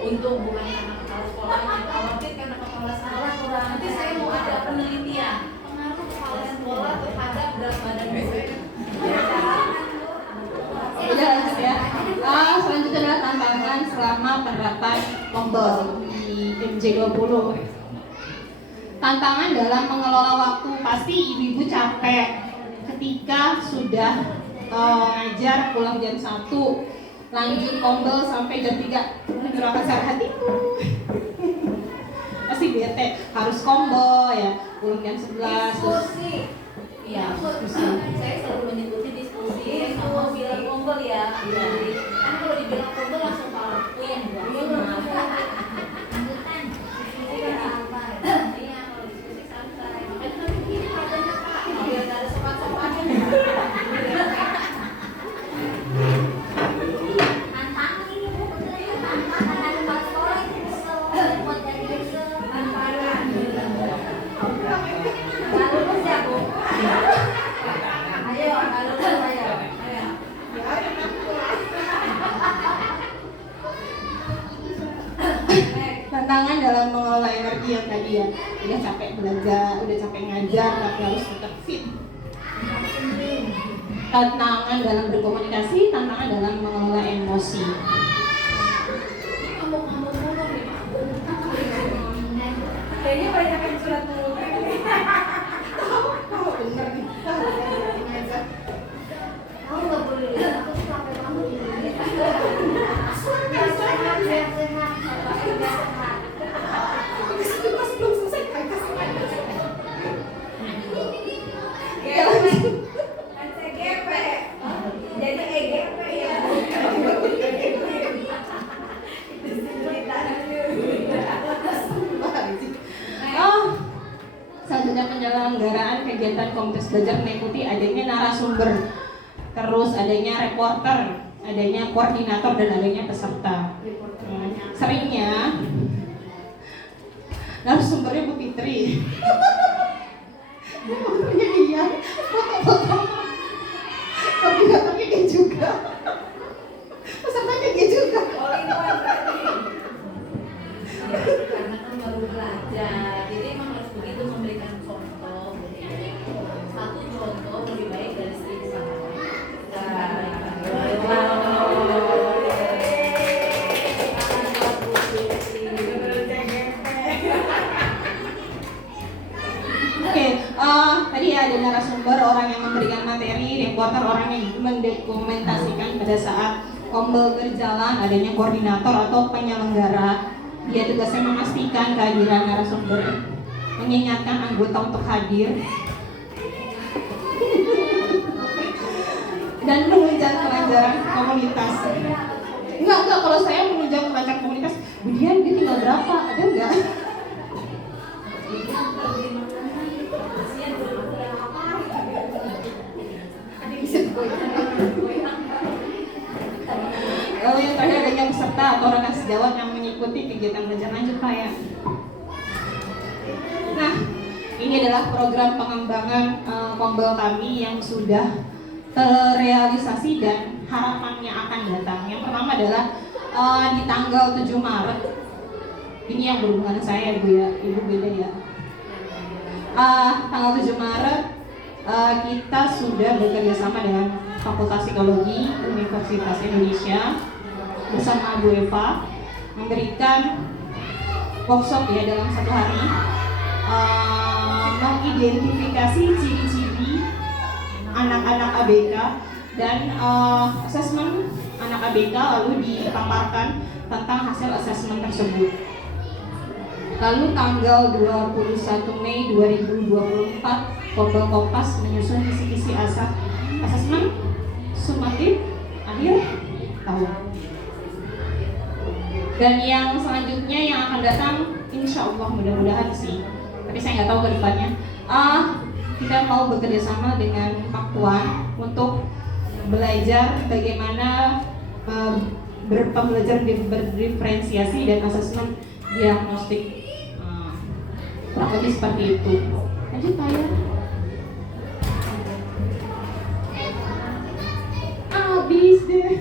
Untuk bukan karena kepala sekolahnya, khawatir karena kepala sekolah kurang. Nanti saya mau ada penelitian. penerapan Kombel di MJ20. Tantangan dalam mengelola waktu, pasti ibu-ibu capek ketika sudah ngajar pulang jam 1, lanjut Kombel sampai jam 3, berapa hatiku pasti bete, harus Kombel ya, pulang jam 11 terus Iya, saya selalu menyebutnya diskusi sama bilang Kombel ya. Jadi kan kalau dibilang Kombel langsung tahu puyeng gua. Iya, kalau diskusi santai. Makanya tapi ini katanya Pak, biar nggak ada sopan-sopannya. Tantangan ini Bu, tantangan ada Pak sekolah itu buat jadi tantangan. Nggak lulus ya Bu? Ayo, nggak lulus ayo. Tantangan dalam mengelola energi yang tadi ya, udah capek belajar, udah capek ngajar, tapi harus tetap fit. Tantangan dalam berkomunikasi, tantangan dalam mengelola emosi. Ngomong-ngomong mulu nih Pak. Kayaknya banyak surat mulu. Tahu bener nih. Kamu nggak boleh lihat aku tuh sampai kamu di sini. Sehat. Pas belum selesai NCGP. Jadi EGP ya. Selanjutnya penyelenggaraan kegiatan komunitas belajar mengikuti adanya narasumber, terus adanya reporter, adanya koordinator dan adanya peserta. Seringnya narasumbernya Bu Fitri. Fotonya dia, foto-foto. Koordinatornya dia juga. Pesertanya dia juga. Karena kan baru belajar, jadi emang harus begitu memberikan contoh. Satu contoh lebih baik dari 1000 kata. Oke, tadi ada narasumber, orang yang memberikan materi, reporter, orang yang mendokumentasikan pada saat Kombel berjalan, adanya koordinator atau penyelenggara. Dia tugasnya memastikan kehadiran narasumber, mengingatkan anggota untuk hadir, dan menunjang kelancaran komunitas. Enggak, kalau saya menunjang kelancaran komunitas, Budian dia tinggal berapa? Ada enggak? Lalu yang terakhir adanya peserta atau rekan sejawat yang mengikuti kegiatan belajar lanjut Pak ya. Nah, ini adalah program pengembangan Kombel kami yang sudah terrealisasi dan harapannya akan datang. Yang pertama adalah di tanggal 7 Maret. Ini yang berhubungan saya Bu ya, Ibu beda ya. Tanggal 7 Maret kita sudah bekerja sama dengan Fakultas Psikologi Universitas Indonesia bersama Bu Eva memberikan workshop ya dalam 1 hari mengidentifikasi ciri-ciri anak-anak ABK dan asesmen anak ABK lalu dipaparkan tentang hasil asesmen tersebut. Lalu tanggal 21 Mei 2024 Kombel Kompas menyusun kisi-kisi asesmen sumatif akhir tahun. Dan yang selanjutnya yang akan datang, insya Allah mudah-mudahan sih, tapi saya nggak tahu ke depannya. Kita mau bekerja sama dengan Pak Puan untuk belajar bagaimana pembelajaran berdiferensiasi dan asesmen diagnostik. Kurang lebih seperti itu. Lanjut Pak ya. Habis deh.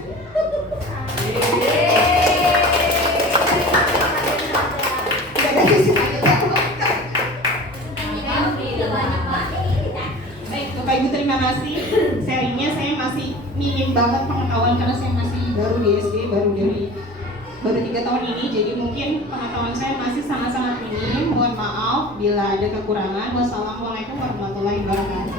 Baik, Bapak Ibu terima kasih. Sharingnya saya masih minim banget pengetahuan karena saya masih baru di SD, baru dari baru 3 tahun ini, jadi mungkin pengetahuan saya masih sangat-sangat minim. Mohon maaf bila ada kekurangan. Wassalamualaikum warahmatullahi wabarakatuh.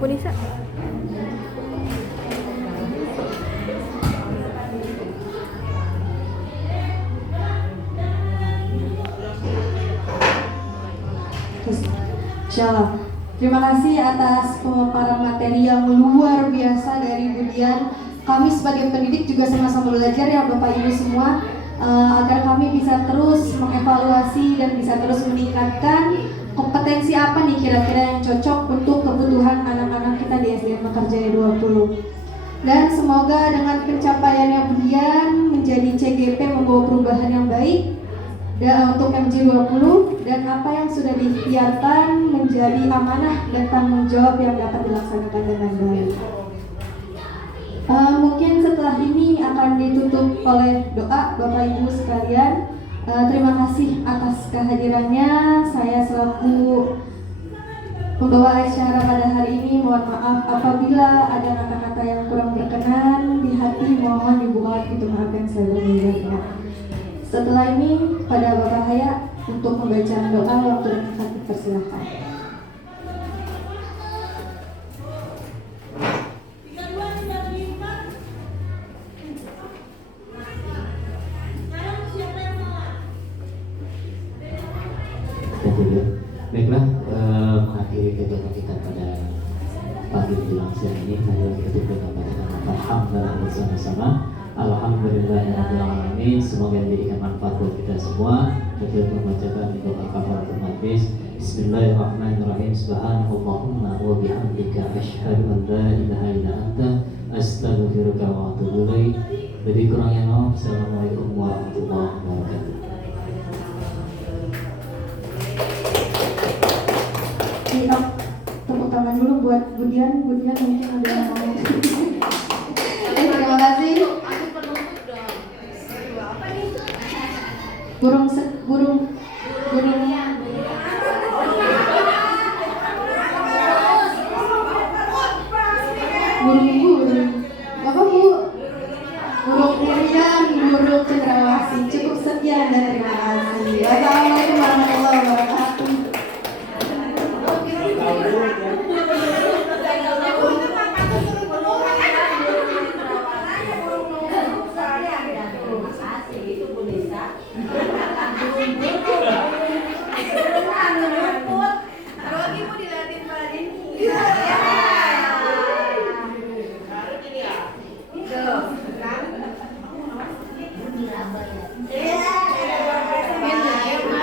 Bu Nisa. Insyaallah. Terima kasih atas pemaparan materi yang luar biasa dari Bu Dian. Kami sebagai pendidik juga sama-sama belajar ya Bapak Ibu semua, agar kami bisa terus mengevaluasi dan bisa terus meningkatkan kompetensi apa nih kira-kira yang cocok untuk kebutuhan anak-anak kita di SDN Mekarjaya 20. Dan semoga dengan pencapaiannya Bu Dian menjadi CGP membawa perubahan yang baik untuk MJ20, dan apa yang sudah diikhtiarkan menjadi amanah dan tanggung jawab yang dapat dilaksanakan dengan baik. Mungkin setelah ini akan ditutup oleh doa Bapak Ibu sekalian. Terima kasih atas kehadirannya. Saya selaku pembawa acara pada hari ini mohon maaf apabila ada kata-kata yang kurang berkenan di hati, mohon dibuka pintu maaf yang sebenarnya. Setelah ini pada Bapak Haya untuk pembacaan doa, waktu dan tempat dipersilahkan. Baiklah, mengakhiri kegiatan kita pada pagi menjelang siang ini, marilah kita tutup dengan alhamdulillah bersama-sama. Alhamdulillahirrahmanirrahim. Semoga menjadikan manfaat buat kita semua. Kita membacakan doa kafaratul majlis. Bismillahirrahmanirrahim. Subhanallahumma wa bihamdika asyhadu an la ilaha illa anta astaghfiruka wa atubu ilaik. Lebih kurangnya maaf. Assalamualaikum warahmatullahi wabarakatuh. Tepuk tangan dulu buat Bu Dian. Bu Dian mungkin ada yang mau. Terima kasih. Burung apa Bu? Burung Irian, burung cendrawasih. Cukup sekian dan terima kasih. Wassalamualaikum warahmatullahi wabarakatuh. Kalau lagi mau dilatih Pak Denny.